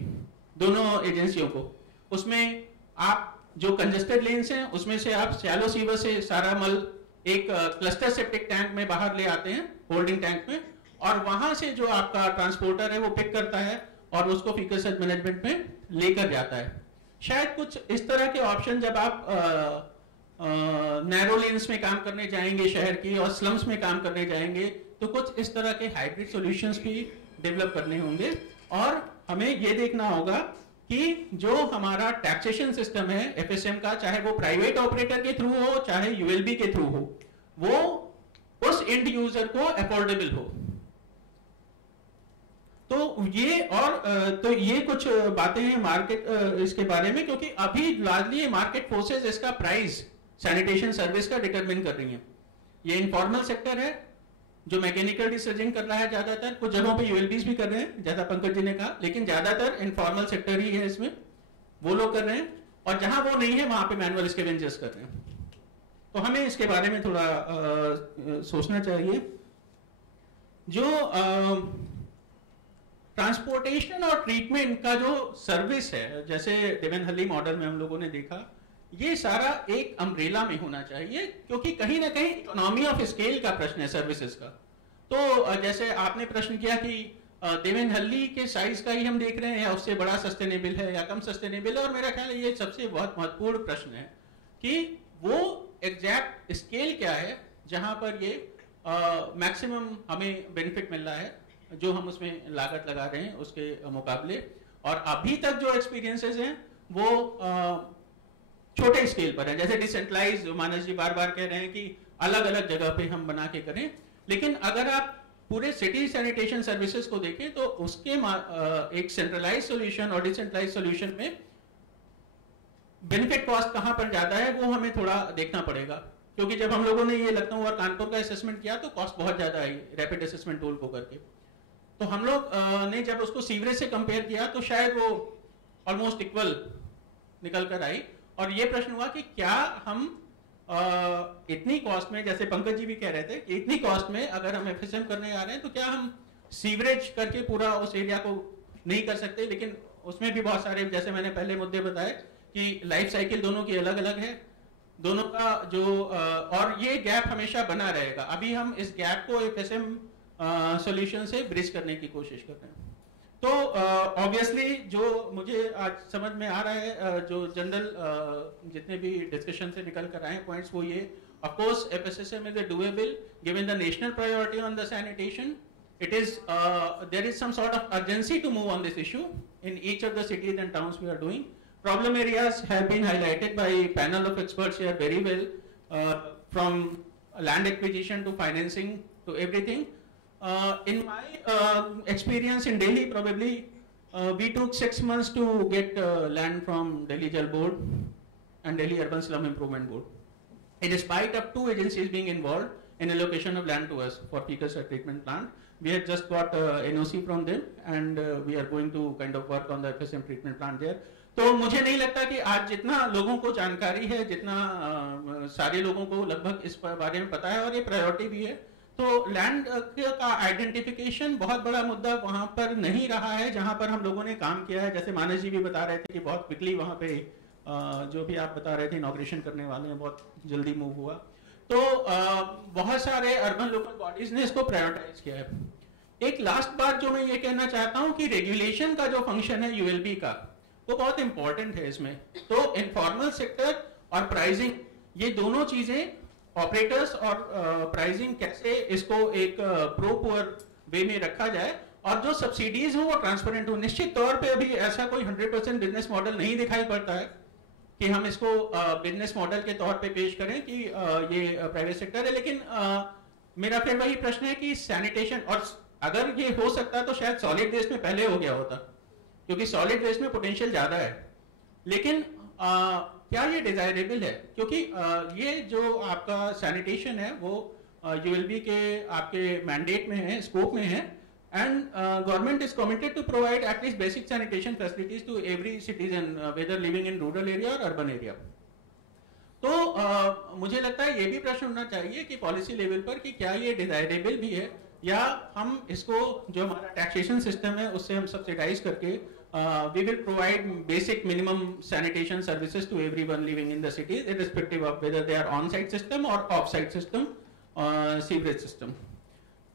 दोनों एजेंसियों को। उसमें आप जो कंजेस्टेड लेन्स हैं उसमें से आप शैलो सीवर से सारा मल एक क्लस्टर सेप्टिक टैंक में बाहर ले आते हैं, होल्डिंग टैंक में, और वहां से जो आपका ट्रांसपोर्टर है वो पिक करता है और उसको फीकल सर्व मैनेजमेंट में लेकर जाता है। शायद कुछ इस तरह के ऑप्शन जब आप नैरो लेन्स में काम करने जाएंगे शहर की और स्लम्स में काम करने जाएंगे तो कुछ इस तरह के हाइब्रिड सॉल्यूशंस भी डेवलप करने होंगे। और हमें ये देखना होगा कि जो हमारा टैक्सेशन सिस्टम है एफएसएम का, चाहे वो प्राइवेट ऑपरेटर के थ्रू हो चाहे यूएलबी के थ्रू हो, वो उस एंड यूजर को अफोर्डेबल हो। तो ये कुछ बातें हैं मार्केट इसके बारे में, क्योंकि अभी लार्जली मार्केट फोर्सेस इसका प्राइस सैनिटेशन सर्विस का डिटरमिन कर रही हैं। ये इनफॉर्मल सेक्टर है जो मैकेनिकल डिस्लजिंग कर रहा है ज्यादातर, कुछ जगहों पे यूएलबीज भी कर रहे हैं जैसा पंकज जी ने कहा, लेकिन ज्यादातर इनफॉर्मल सेक्टर ही है इसमें, वो लोग कर रहे हैं। और जहां वो नहीं है वहां पे मैनुअल स्कैवेंजर्स कर रहे हैं। तो हमें इसके बारे में थोड़ा सोचना चाहिए। जो ट्रांसपोर्टेशन और ट्रीटमेंट का जो सर्विस है, जैसे देवनहल्ली मॉडल में हम लोगों ने देखा, ये सारा एक अम्ब्रेला में होना चाहिए, क्योंकि कहीं ना कहीं इकोनॉमी ऑफ स्केल का प्रश्न है सर्विसेज का। तो जैसे आपने प्रश्न किया कि देवनहल्ली के साइज का ही हम देख रहे हैं या उससे बड़ा सस्टेनेबल है या कम सस्टेनेबल है, और मेरा ख्याल है ये सबसे बहुत महत्वपूर्ण प्रश्न है कि वो एग्जैक्ट स्केल क्या है जहां पर ये मैक्सिमम हमें बेनिफिट मिल रहा है जो हम उसमें लागत लगा रहे हैं उसके मुकाबले। और अभी तक जो एक्सपीरियंसेस हैं वो छोटे स्केल पर है, जैसे डिसेंट्रलाइज, मानस जी बार बार कह रहे हैं कि अलग अलग जगह पे हम बना के करें, लेकिन अगर आप पूरे सिटी सैनिटेशन सर्विसेज को देखें तो उसके एक सेंट्रलाइज सॉल्यूशन और डिसेंट्रलाइज सॉल्यूशन में बेनिफिट कॉस्ट कहां पर ज्यादा है वो हमें थोड़ा देखना पड़ेगा। क्योंकि जब हम लोगों ने ये लखनऊ और कानपुर का असेसमेंट किया तो कॉस्ट बहुत ज्यादा आई रैपिड असेसमेंट टूल को करके। तो हम लोग ने जब उसको सीवरेज से कंपेयर किया तो शायद वो ऑलमोस्ट इक्वल निकल कर आई। और ये प्रश्न हुआ कि क्या हम इतनी कॉस्ट में, जैसे पंकज जी भी कह रहे थे कि इतनी कॉस्ट में अगर हम एफएसएम करने आ रहे हैं तो क्या हम सीवरेज करके पूरा उस एरिया को नहीं कर सकते। लेकिन उसमें भी बहुत सारे, जैसे मैंने पहले मुद्दे बताए कि लाइफ साइकिल दोनों की अलग अलग है, दोनों का जो और ये गैप हमेशा बना रहेगा। अभी हम इस गैप को एफएसएम सॉल्यूशन से ब्रिज करने की कोशिश कर रहे हैं। तो ऑब्वियसली जो मुझे आज समझ में आ रहा है, जो जनरल जितने भी डिस्कशन से निकल कर आए पॉइंट्स, वो ये, of course FSSM is doable given the national priority on the sanitation. It is there is some sort of urgency to move on this issue in each of the cities and towns we are doing. Problem areas have been highlighted by a panel of experts here very well, from land acquisition to financing to everything. In my experience in Delhi, probably we took 6 months to get land from Delhi Jal Board and Delhi Urban Slum Improvement Board. In spite of 2 agencies being involved in allocation of land to us for fecal site treatment plant, we had just got NOC from them, and we are going to kind of work on the FSM treatment plant there. तो मुझे नहीं लगता कि आज जितना लोगों को जानकारी है, जितना सारे लोगों को लगभग इस बारे में पता है और ये प्रायोरिटी भी है, तो लैंड का आइडेंटिफिकेशन बहुत बड़ा मुद्दा वहाँ पर नहीं रहा है जहाँ पर हम लोगों ने काम किया है। जैसे मानस जी भी बता रहे थे कि बहुत क्विकली वहाँ पे जो भी आप बता रहे थे इनॉग्रेशन करने वाले हैं, बहुत जल्दी मूव हुआ। तो बहुत सारे अर्बन लोकल बॉडीज ने इसको प्रायोरिटाइज किया है। एक लास्ट बात जो मैं ये कहना चाहता हूँ कि रेगुलेशन का जो फंक्शन है ULB का, वो बहुत इंपॉर्टेंट है इसमें। तो इनफॉर्मल सेक्टर और प्राइसिंग, ये दोनों चीजें, ऑपरेटर्स और प्राइसिंग, कैसे इसको एक प्रो पुअर वे में रखा जाए और जो सब्सिडीज हो वो ट्रांसपेरेंट हो। निश्चित तौर पे अभी ऐसा कोई 100% बिजनेस मॉडल नहीं दिखाई पड़ता है कि हम इसको बिजनेस मॉडल के तौर पे पेश करें कि ये प्राइवेट सेक्टर है, लेकिन मेरा फिर वही प्रश्न है कि सैनिटेशन, और अगर ये हो सकता तो शायद सॉलिड वेस्ट में पहले हो गया होता, क्योंकि सॉलिड वेस्ट में पोटेंशियल ज्यादा है। लेकिन क्या ये डिजायरेबल है? क्योंकि ये जो आपका सैनिटेशन है वो ULB के आपके मैंडेट में है, स्कोप में है, and government is committed to provide at least basic sanitation facilities to every citizen whether living in rural area और अर्बन एरिया। तो मुझे लगता है ये भी प्रश्न होना चाहिए कि पॉलिसी लेवल पर कि क्या ये डिजायरेबल भी है, या हम इसको जो हमारा टैक्सेशन सिस्टम है उससे हम सब्सिडाइज करके we will provide basic minimum sanitation services to everyone living in the city, irrespective of whether they are on-site system or off-site system, sewerage system.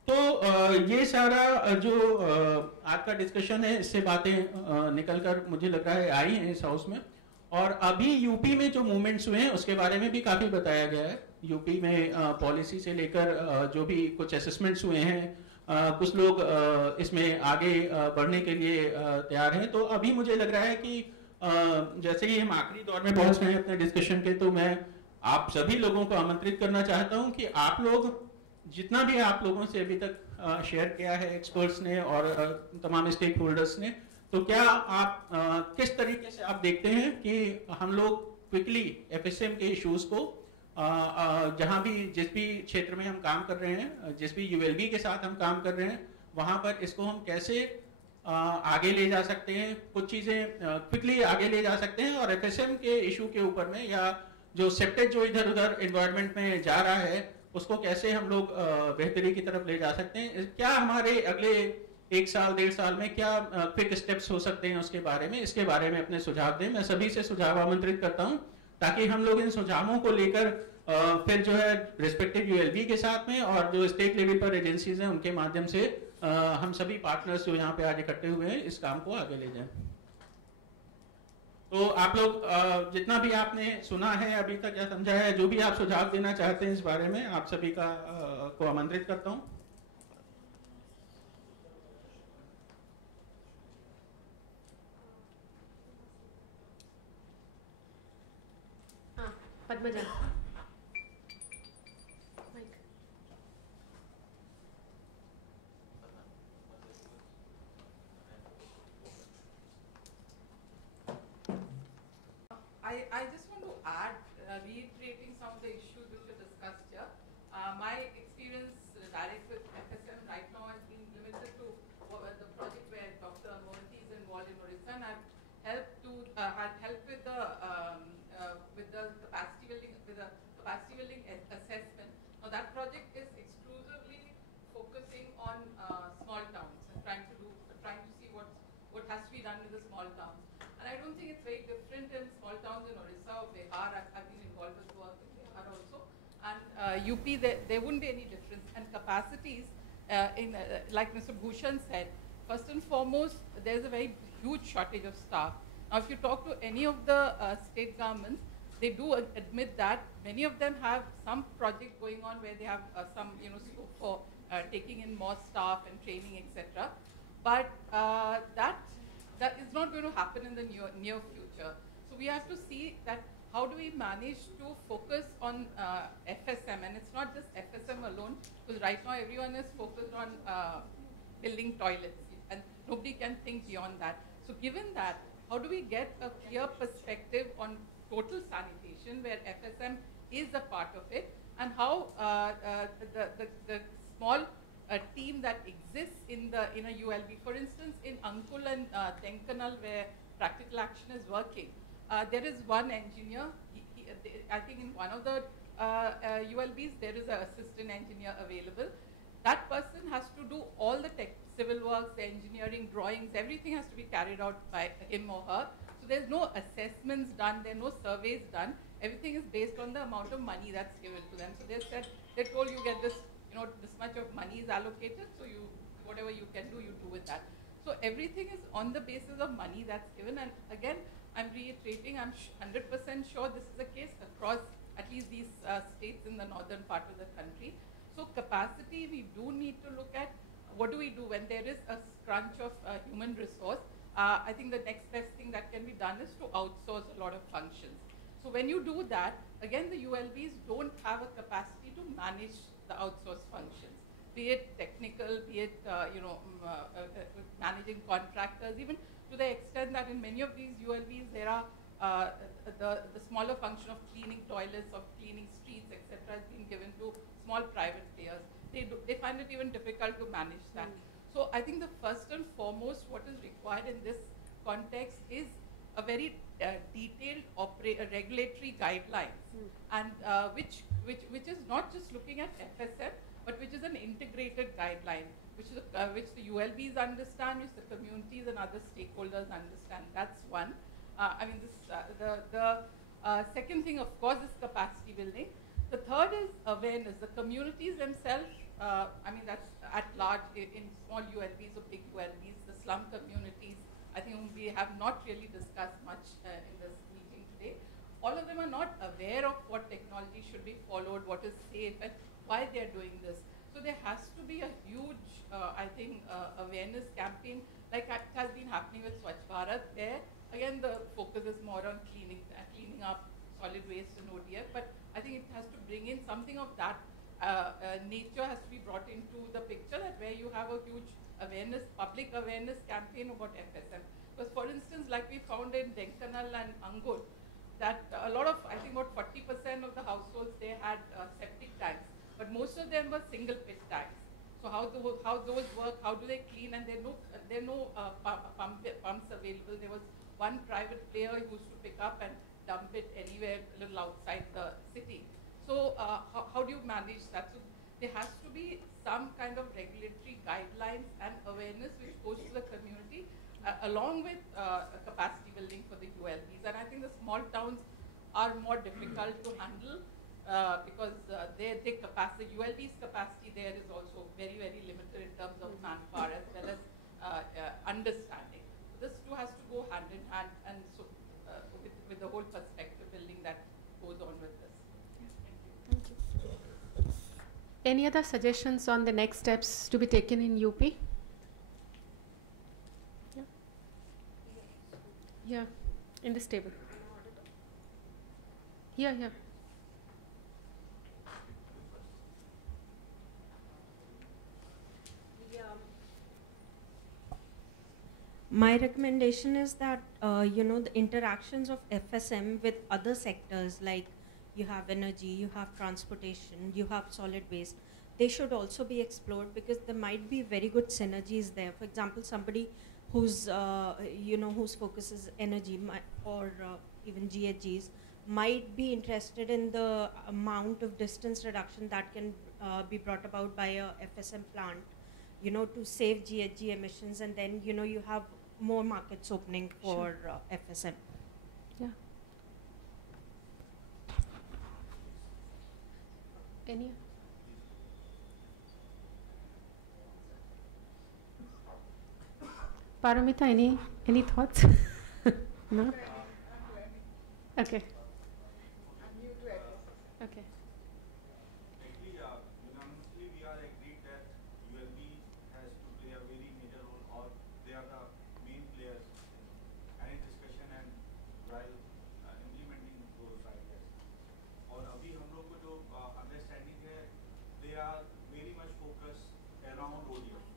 तो ये सारा जो आज का डिस्कशन है, इससे बातें निकलकर मुझे लग रहा है आई हैं इस हाउस में। और अभी यूपी में जो मूवमेंट्स हुए हैं उसके बारे में भी काफी बताया गया है। यूपी में पॉलिसी से लेकर जो भी कुछ असेसमेंट्स हुए हैं, कुछ लोग इसमें आगे बढ़ने के लिए तैयार हैं। तो अभी मुझे लग रहा है कि जैसे ही हम आखिरी दौर में पहुंच रहे हैं अपने डिस्कशन के, तो मैं आप सभी लोगों को आमंत्रित करना चाहता हूं कि आप लोग जितना भी आप लोगों से अभी तक शेयर किया है एक्सपर्ट्स ने और तमाम स्टेक होल्डर्स ने, तो क्या आप किस तरीके से आप देखते हैं कि हम लोग क्विकली FSM के इश्यूज को जहां भी जिस भी क्षेत्र में हम काम कर रहे हैं, जिस भी ULB के साथ हम काम कर रहे हैं, वहां पर इसको हम कैसे आगे ले जा सकते हैं, कुछ चीजें क्विकली आगे ले जा सकते हैं, और FSM के इशू के ऊपर में या जो सेप्टेज जो इधर उधर एनवायरनमेंट में जा रहा है उसको कैसे हम लोग बेहतरी की तरफ ले जा सकते हैं। क्या हमारे अगले 1 साल 1.5 साल में क्या क्विक स्टेप्स हो सकते हैं उसके बारे में, इसके बारे में अपने सुझाव दें। मैं सभी से सुझाव आमंत्रित करता हूं ताकि हम लोग इन सुझावों को लेकर फिर जो है रिस्पेक्टिव ULB के साथ में और जो स्टेट लेवल पर एजेंसीज हैं उनके माध्यम से हम सभी पार्टनर्स जो यहाँ पे आज इकट्ठे हुए हैं इस काम को आगे ले जाएं। तो आप लोग जितना भी आपने सुना है अभी तक या समझा है, जो भी आप सुझाव देना चाहते हैं इस बारे में, आप सभी का को आमंत्रित करता हूँ। Padmaja, I just want to add, reiterating some of the issues which were discussed here. My experience direct with FSM right now has been limited to the project where Dr. Mohanty is involved in Orissa, and I've helped with the capacity building assessment. Now that project is exclusively focusing on small towns and trying to see what has to be done with the small towns. And I don't think it's very different in small towns in Orissa or Bihar. I've been involved with work in Bihar also. And UP, there wouldn't be any difference. And capacities, like Mr. Bhushan said, first and foremost, there's a very huge shortage of staff. Now, if you talk to any of the state governments, they do admit that many of them have some project going on where they have some, scope for taking in more staff and training, etc. But that is not going to happen in the near future. So we have to see that how do we manage to focus on FSM, and it's not just FSM alone, because right now everyone is focused on building toilets, and nobody can think beyond that. So given that, how do we get a clear perspective on total sanitation, where FSM is a part of it, and how the small team that exists in a ULB, for instance, in Angul and Tenkanal, where Practical Action is working, there is one engineer. I think in one of the ULBs there is an assistant engineer available. That person has to do all the civil works, the engineering, drawings, everything has to be carried out by him or her. So there's no assessments done, there are no surveys done. Everything is based on the amount of money that's given to them. So they told you get this, this much of money is allocated, so whatever you can do, you do with that. So everything is on the basis of money that's given. And again, I'm reiterating, I'm 100% sure this is the case across at least these states in the northern part of the country. So capacity, we do need to look at what do we do when there is a crunch of human resource. I think the next best thing that can be done is to outsource a lot of functions. So when you do that, again, the ULBs don't have a capacity to manage the outsourced functions, be it technical, be it managing contractors, even to the extent that in many of these ULBs there are the smaller function of cleaning toilets, of cleaning streets, etc., has been given to small private players. They find it even difficult to manage that. So I think the first and foremost what is required in this context is a very detailed regulatory guidelines, and which is not just looking at FSM, but which is an integrated guideline, which the ULBs understand, which the communities and other stakeholders understand. That's one. The second thing, of course, is capacity building. The third is awareness. The communities themselves, that's at large in small ULBs or big ULBs, the slum communities, I think we have not really discussed much in this meeting today. All of them are not aware of what technology should be followed, what is safe, and why they are doing this. So there has to be a huge, awareness campaign, like it has been happening with Swachh Bharat, where again the focus is more on cleaning up solid waste and ODF, but I think it has to bring in something of that nature has to be brought into the picture, that where you have a huge awareness, public awareness campaign about FSM. Because for instance, like we found in Denkanal and Angul, that a lot of, I think about 40% of the households, they had septic tanks, but most of them were single pit tanks. So how those work, how do they clean, and there are no pumps available. There was one private player who used to pick up and dump it anywhere a little outside the city. So how do you manage that? So there has to be some kind of regulatory guidelines and awareness which goes to the community, along with capacity building for the ULBs. And I think the small towns are more difficult to handle because their capacity, ULB's capacity there is also very, very limited in terms of manpower as well as understanding. So this too has to go hand in hand, and so with the whole perspective building that goes on with this. Thank you. Any other suggestions on the next steps to be taken in UP? Yeah, in this table. Here. My recommendation is that, the interactions of FSM with other sectors, like you have energy, you have transportation, you have solid waste, they should also be explored, because there might be very good synergies there. For example, somebody whose whose focus is energy or even GHGs might be interested in the amount of distance reduction that can be brought about by a FSM plant, to save GHG emissions, and then you have more markets opening for FSM. Yeah. Any? Paramita, any thoughts? No? Okay. Okay. Actually, unanimously we are agreed that ULB has to play a very major role, or they are the main players in any discussion and while implementing those ideas. और अभी हम लोग को जो understanding है, they are very much focused around ODF.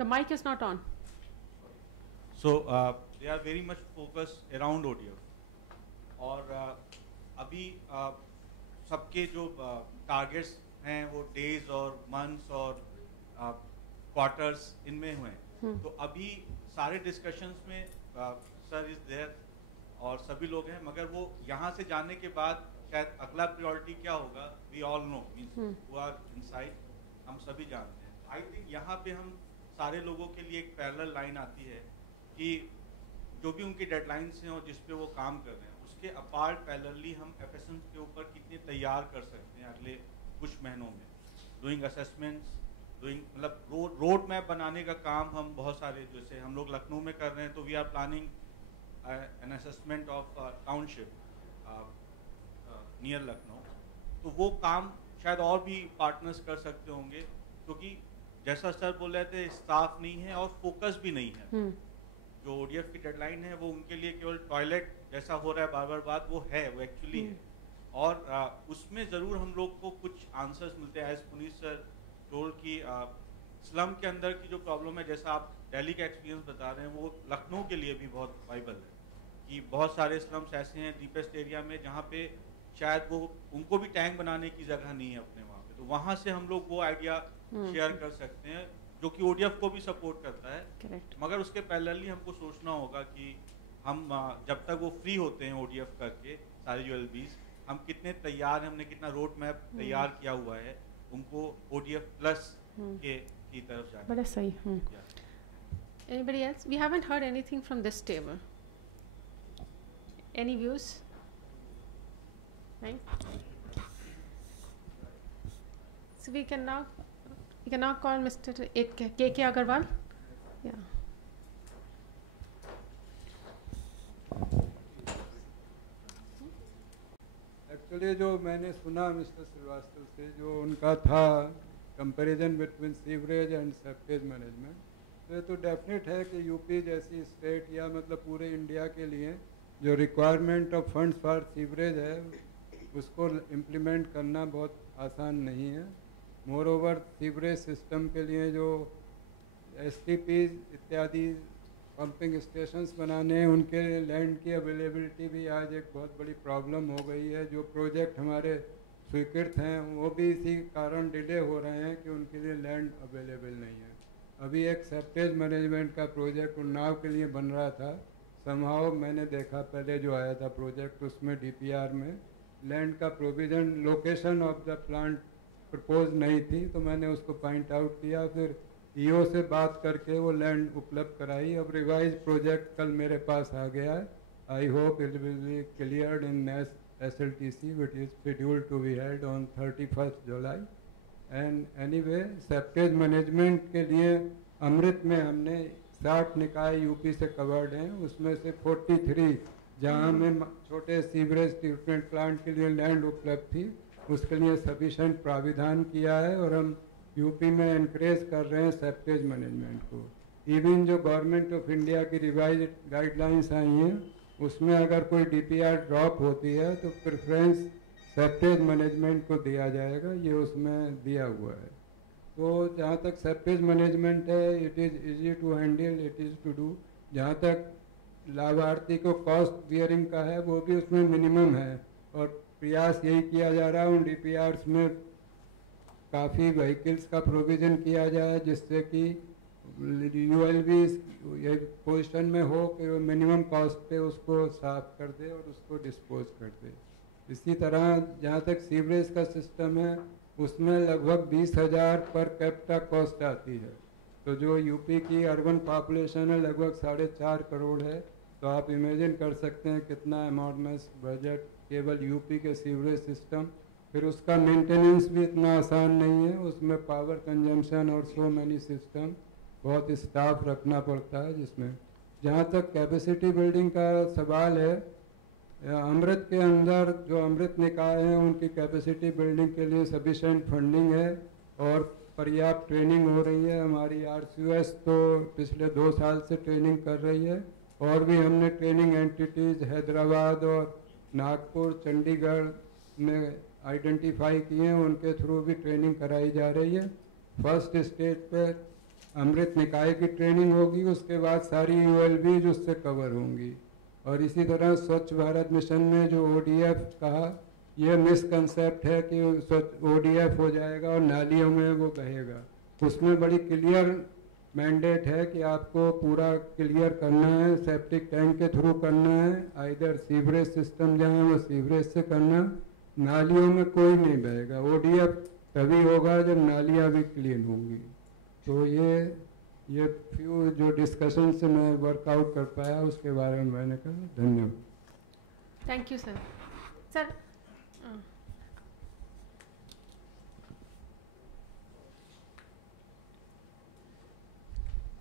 The mic is not on. So they are very much focused around ODF. और अभी सबके जो टारगेट्स हैं वो डेज और मंथ्स और क्वार्टर्स इनमें हुए हैं। तो अभी सारे डिस्कशंस में सर इज देयर और सभी लोग हैं, मगर वो यहाँ से जाने के बाद शायद अगला प्रायोरिटी क्या होगा, we all know, means who are inside, हम सभी जानते हैं। आई थिंक यहाँ पे हम सारे लोगों के लिए एक पैरेलल लाइन आती है कि जो भी उनकी डेडलाइंस हैं और जिस पे वो काम कर रहे हैं उसके अपार्ट पैरेलली हम एफएसएम के ऊपर कितने तैयार कर सकते हैं अगले कुछ महीनों में, डूइंग असेसमेंट्स, डूइंग मतलब रोड मैप बनाने का काम हम बहुत सारे, जैसे हम लोग लखनऊ में कर रहे हैं तो we are planning an assessment of township near Lucknow. तो वो काम शायद और भी पार्टनर्स कर सकते होंगे, क्योंकि जैसा सर बोल रहे थे स्टाफ नहीं है और फोकस भी नहीं है। जो ओडीएफ की डेडलाइन है वो उनके लिए केवल टॉयलेट जैसा हो रहा है बार बार बात, वो है, वो एक्चुअली है। और उसमें ज़रूर हम लोग को कुछ आंसर्स मिलते हैं, एज पुनीत सर टोल्ड कि स्लम के अंदर की जो प्रॉब्लम है, जैसा आप दिल्ली का एक्सपीरियंस बता रहे हैं, वो लखनऊ के लिए भी बहुत वाइबल है कि बहुत सारे स्लम्स ऐसे हैं डीपेस्ट एरिया में जहाँ पे शायद वो उनको भी टैंक बनाने की जगह नहीं है अपने वहाँ पे। तो वहाँ से हम लोग वो आइडिया शेयर कर सकते हैं जो कि ओडीएफ को भी सपोर्ट करता है। Correct. मगर उसके पैरेलली हमको सोचना होगा कि हम जब तक वो फ्री होते हैं ओडीएफ करके सारे यूएलबीज, हम कितने तैयार हैं, हमने कितना रोड मैप तैयार किया हुआ है उनको ओडीएफ प्लस की तरफ जाने। बड़ा सही। Anybody else? We haven't heard anything from this table. Any views? Right? So we can now call Mr. K.K. Agarwal. Yeah. Actually जो मैंने सुना मिस्टर श्रीवास्तव से, जो उनका था comparison between sewerage and septage management, तो ये तो डेफिनेट है कि यूपी जैसी स्टेट या मतलब पूरे इंडिया के लिए जो requirement of funds for sewerage है उसको इम्प्लीमेंट करना बहुत आसान नहीं है। मोर ओवर सीवरेज सिस्टम के लिए जो एसटीपी इत्यादि पंपिंग स्टेशंस बनाने हैं, उनके लैंड की अवेलेबिलिटी भी आज एक बहुत बड़ी प्रॉब्लम हो गई है। जो प्रोजेक्ट हमारे स्वीकृत हैं वो भी इसी कारण डिले हो रहे हैं कि उनके लिए लैंड अवेलेबल नहीं है। अभी एक सेप्टेज मैनेजमेंट का प्रोजेक्ट उन्नाव के लिए बन रहा था, समहाउ मैंने देखा पहले जो आया था प्रोजेक्ट, उसमें डीपीआर में लैंड का provision, location of the plant propose नहीं थी, तो मैंने उसको पॉइंट आउट किया, फिर ईओ से बात करके वो लैंड उपलब्ध कराई। अब रिवाइज प्रोजेक्ट कल मेरे पास आ गया है। I hope it will be cleared in SLTC which is scheduled to be held on 31st July. And anyway, septage management के लिए अमृत में हमने 60 निकाय यूपी से कवर्ड हैं, उसमें से 43 जहाँ हमें छोटे सीवरेज ट्रीटमेंट प्लांट के लिए लैंड उपलब्ध थी उसके लिए सफिशेंट प्राविधान किया है, और हम यूपी में एनकरेज कर रहे हैं सेप्टेज मैनेजमेंट को। इवन जो गवर्नमेंट ऑफ इंडिया की रिवाइज गाइडलाइंस आई हैं उसमें अगर कोई डीपीआर ड्रॉप होती है तो प्रेफरेंस सेप्टेज मैनेजमेंट को दिया जाएगा, ये उसमें दिया हुआ है। तो जहाँ तक सेप्टेज मैनेजमेंट है, it is easy to handle, it is to do. जहाँ तक लाभार्थी को कॉस्ट बियरिंग का है वो भी उसमें मिनिमम है, और प्रयास यही किया जा रहा है उन डीपीआर्स में काफ़ी व्हीकल्स का प्रोविज़न किया जाए जिससे कि यूएलबी ये पोजीशन में हो कि वो मिनिमम कॉस्ट पे उसको साफ कर दे और उसको डिस्पोज कर दे। इसी तरह जहाँ तक सीवरेज का सिस्टम है उसमें लगभग 20,000 पर कैपिटा कॉस्ट आती है, तो जो यूपी की अर्बन पॉपुलेशन है लगभग 4.5 करोड़ है, तो आप इमेजिन कर सकते हैं कितना एनॉर्मस बजट केवल यूपी के सीवरेज सिस्टम। फिर उसका मेंटेनेंस भी इतना आसान नहीं है, उसमें पावर कंजम्पशन और सो मैनी सिस्टम। बहुत स्टाफ रखना पड़ता है जिसमें। जहाँ तक कैपेसिटी बिल्डिंग का सवाल है, अमृत के अंदर जो अमृत निकाय हैं उनकी कैपेसिटी बिल्डिंग के लिए सफिशेंट फंडिंग है और पर्याप्त ट्रेनिंग हो रही है। हमारी RCUS तो पिछले 2 साल से ट्रेनिंग कर रही है और भी हमने ट्रेनिंग एंटिटीज़ हैदराबाद और नागपुर, चंडीगढ़ में आइडेंटिफाई किए हैं, उनके थ्रू भी ट्रेनिंग कराई जा रही है। फर्स्ट स्टेज पे अमृत निकाय की ट्रेनिंग होगी, उसके बाद सारी ULBs उससे कवर होंगी। और इसी तरह स्वच्छ भारत मिशन में जो ODF कहा, यह मिसकंसेप्ट है कि ODF हो जाएगा और नालियों में वो बहेगा। उसमें बड़ी क्लियर मैंडेट है कि आपको पूरा क्लियर करना है, सेप्टिक टैंक के थ्रू करना है, आइदर सीवरेज सिस्टम जहाँ है वो सीवरेज से करना, नालियों में कोई नहीं बहेगा। ODF तभी होगा जब नालियाँ भी क्लीन होंगी। तो ये फ्यू जो डिस्कशन से मैं वर्कआउट कर पाया उसके बारे में मैंने कहा। धन्यवाद। Thank you sir. Sir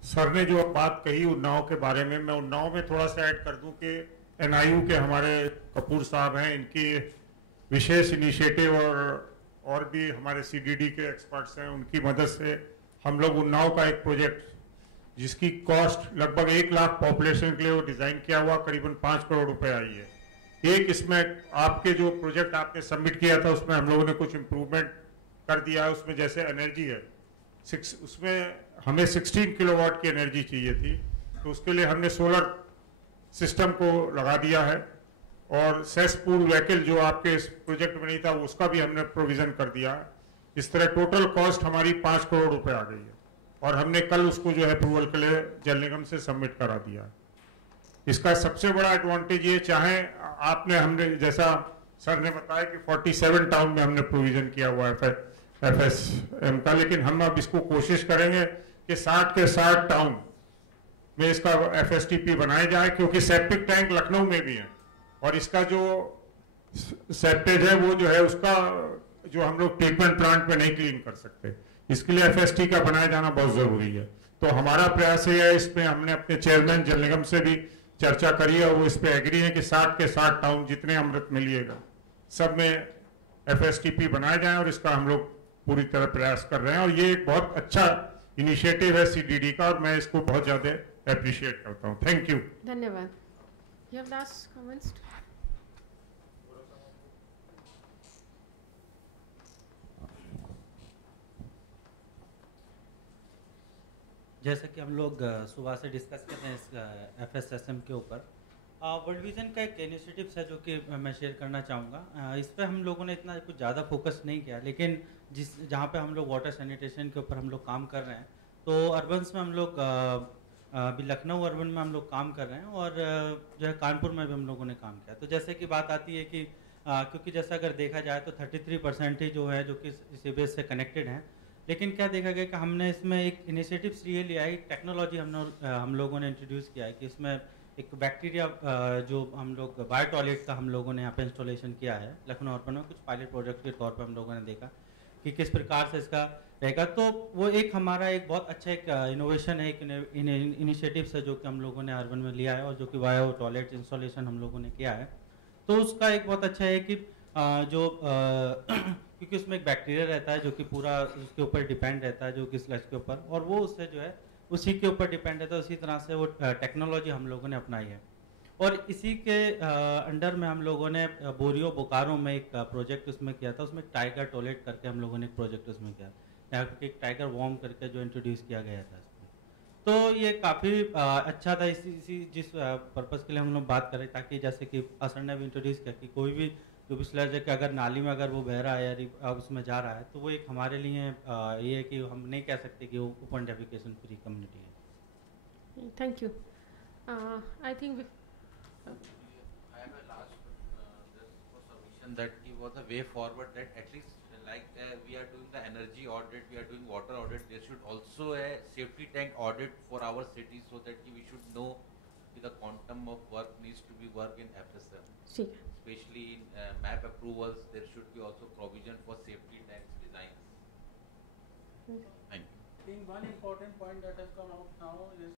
sir ने जो बात कही उन्नाव के बारे में, मैं उन्नाव में थोड़ा सा ऐड कर दूं कि NIU के हमारे कपूर साहब हैं, इनकी विशेष इनिशिएटिव और भी हमारे CDD के एक्सपर्ट्स हैं, उनकी मदद से हम लोग उन्नाव का एक प्रोजेक्ट जिसकी कॉस्ट लगभग 1 लाख पॉपुलेशन के लिए वो डिज़ाइन किया हुआ, करीबन 5 करोड़ रुपए आई है। एक इसमें आपके जो प्रोजेक्ट आपने सबमिट किया था उसमें हम लोगों ने कुछ इम्प्रूवमेंट कर दिया है। उसमें जैसे एनर्जी है, उसमें हमें 16 किलोवाट की एनर्जी चाहिए थी, तो उसके लिए हमने सोलर सिस्टम को लगा दिया है। और सेस पूल व्हीकल जो आपके इस प्रोजेक्ट में नहीं था उसका भी हमने प्रोविजन कर दिया है। इस तरह टोटल कॉस्ट हमारी 5 करोड़ रुपए आ गई है और हमने कल उसको जो है अप्रूवल के लिए जल निगम से सबमिट करा दिया। इसका सबसे बड़ा एडवांटेज ये, चाहे आपने हमने जैसा सर ने बताया कि 47 टाउन में हमने प्रोविजन किया हुआ है FSM का, लेकिन हम अब इसको कोशिश करेंगे कि 60 के 60 टाउन में इसका FSTP बनाया जाए, क्योंकि सेप्टिक टैंक लखनऊ में भी है और इसका जो सेप्टेज है वो जो है उसका जो हम लोग ट्रीटमेंट प्लांट में नहीं क्लीन कर सकते, इसके लिए FST का बनाया जाना बहुत जरूरी है। तो हमारा प्रयास ये है, इसमें हमने अपने चेयरमैन जल निगम से भी चर्चा करी है और वो इस पे एग्री है कि 60 के 60 टाउन जितने अमृत मिलिएगा सब में FSTP बनाए जाए और इसका हम लोग पूरी तरह प्रयास कर रहे हैं। और ये एक बहुत अच्छा इनिशिएटिव है CDD का और मैं इसको बहुत ज्यादा अप्रिशिएट करता हूँ। Thank you. धन्यवाद। You have last comments? जैसा कि हम लोग सुबह से डिस्कस कर रहे हैं इस FSSM के ऊपर, वर्ल्ड विजन का एक इनिशिएटिव है जो कि मैं शेयर करना चाहूँगा। इस पर हम लोगों ने इतना कुछ ज़्यादा फोकस नहीं किया, लेकिन जहाँ पे हम लोग वाटर सैनिटेशन के ऊपर हम लोग काम कर रहे हैं, तो अर्बन्स में हम लोग अभी लखनऊ अर्बन में हम लोग काम कर रहे हैं और जो है कानपुर में भी हम लोगों ने काम किया। तो जैसे कि बात आती है कि क्योंकि जैसा अगर देखा जाए तो 33% ही जो है जो कि सीवेज से कनेक्टेड हैं, लेकिन क्या देखा गया कि हमने इसमें एक इनिशिएटिव ये लिया है, टेक्नोलॉजी हम लोगों ने इंट्रोड्यूस किया है कि इसमें एक बैक्टीरिया जो हम लोग बायो टॉयलेट का हम लोगों ने यहाँ पे इंस्टॉलेशन किया है लखनऊ अर्बन में, कुछ पायलट प्रोजेक्ट के तौर पर हम लोगों ने देखा कि किस प्रकार से इसका रहेगा। तो वो एक हमारा एक बहुत अच्छा एक इनोवेशन है, एक इनिशिएटिव है जो कि हम लोगों ने अर्बन में लिया है और जो कि बायो टॉयलेट इंस्टॉलेशन हम लोगों ने किया है। तो उसका एक बहुत अच्छा है कि जो क्योंकि उसमें एक बैक्टीरिया रहता है जो कि पूरा उसके ऊपर डिपेंड रहता है, जो कि स्लज के ऊपर, और वो उससे जो है उसी के ऊपर डिपेंड रहता है। उसी तरह से वो टेक्नोलॉजी हम लोगों ने अपनाई है और इसी के अंडर में हम लोगों ने बोरियो बोकारो में एक प्रोजेक्ट उसमें किया था। उसमें टाइगर टॉयलेट करके हम लोगों ने एक प्रोजेक्ट उसमें किया, एक टाइगर वॉर्म करके जो इंट्रोड्यूस किया गया था इसमें। तो ये काफ़ी अच्छा था इसी जिस पर्पज़ के लिए हम लोग बात करें, ताकि जैसे कि असर ने भी इंट्रोड्यूस किया कि कोई भी जो भी स्लज है कि अगर नाली में अगर वो बह रहा है या उसमें जा रहा है, तो वो एक हमारे लिए ये है कि हम नहीं कह सकते कि वो ओपन डेफिकेशन फ्री कम्युनिटी है। Thank you. I think I have a last submission that it was a way forward that at least like we are doing the energy audit, we are doing water audit, there should also a safety tank audit for our city so that we should know the quantum of work needs to be work in FSM. Especially in map approvals, there should be also provision for safety tanks designs. Thank you. think one important point that has come out now is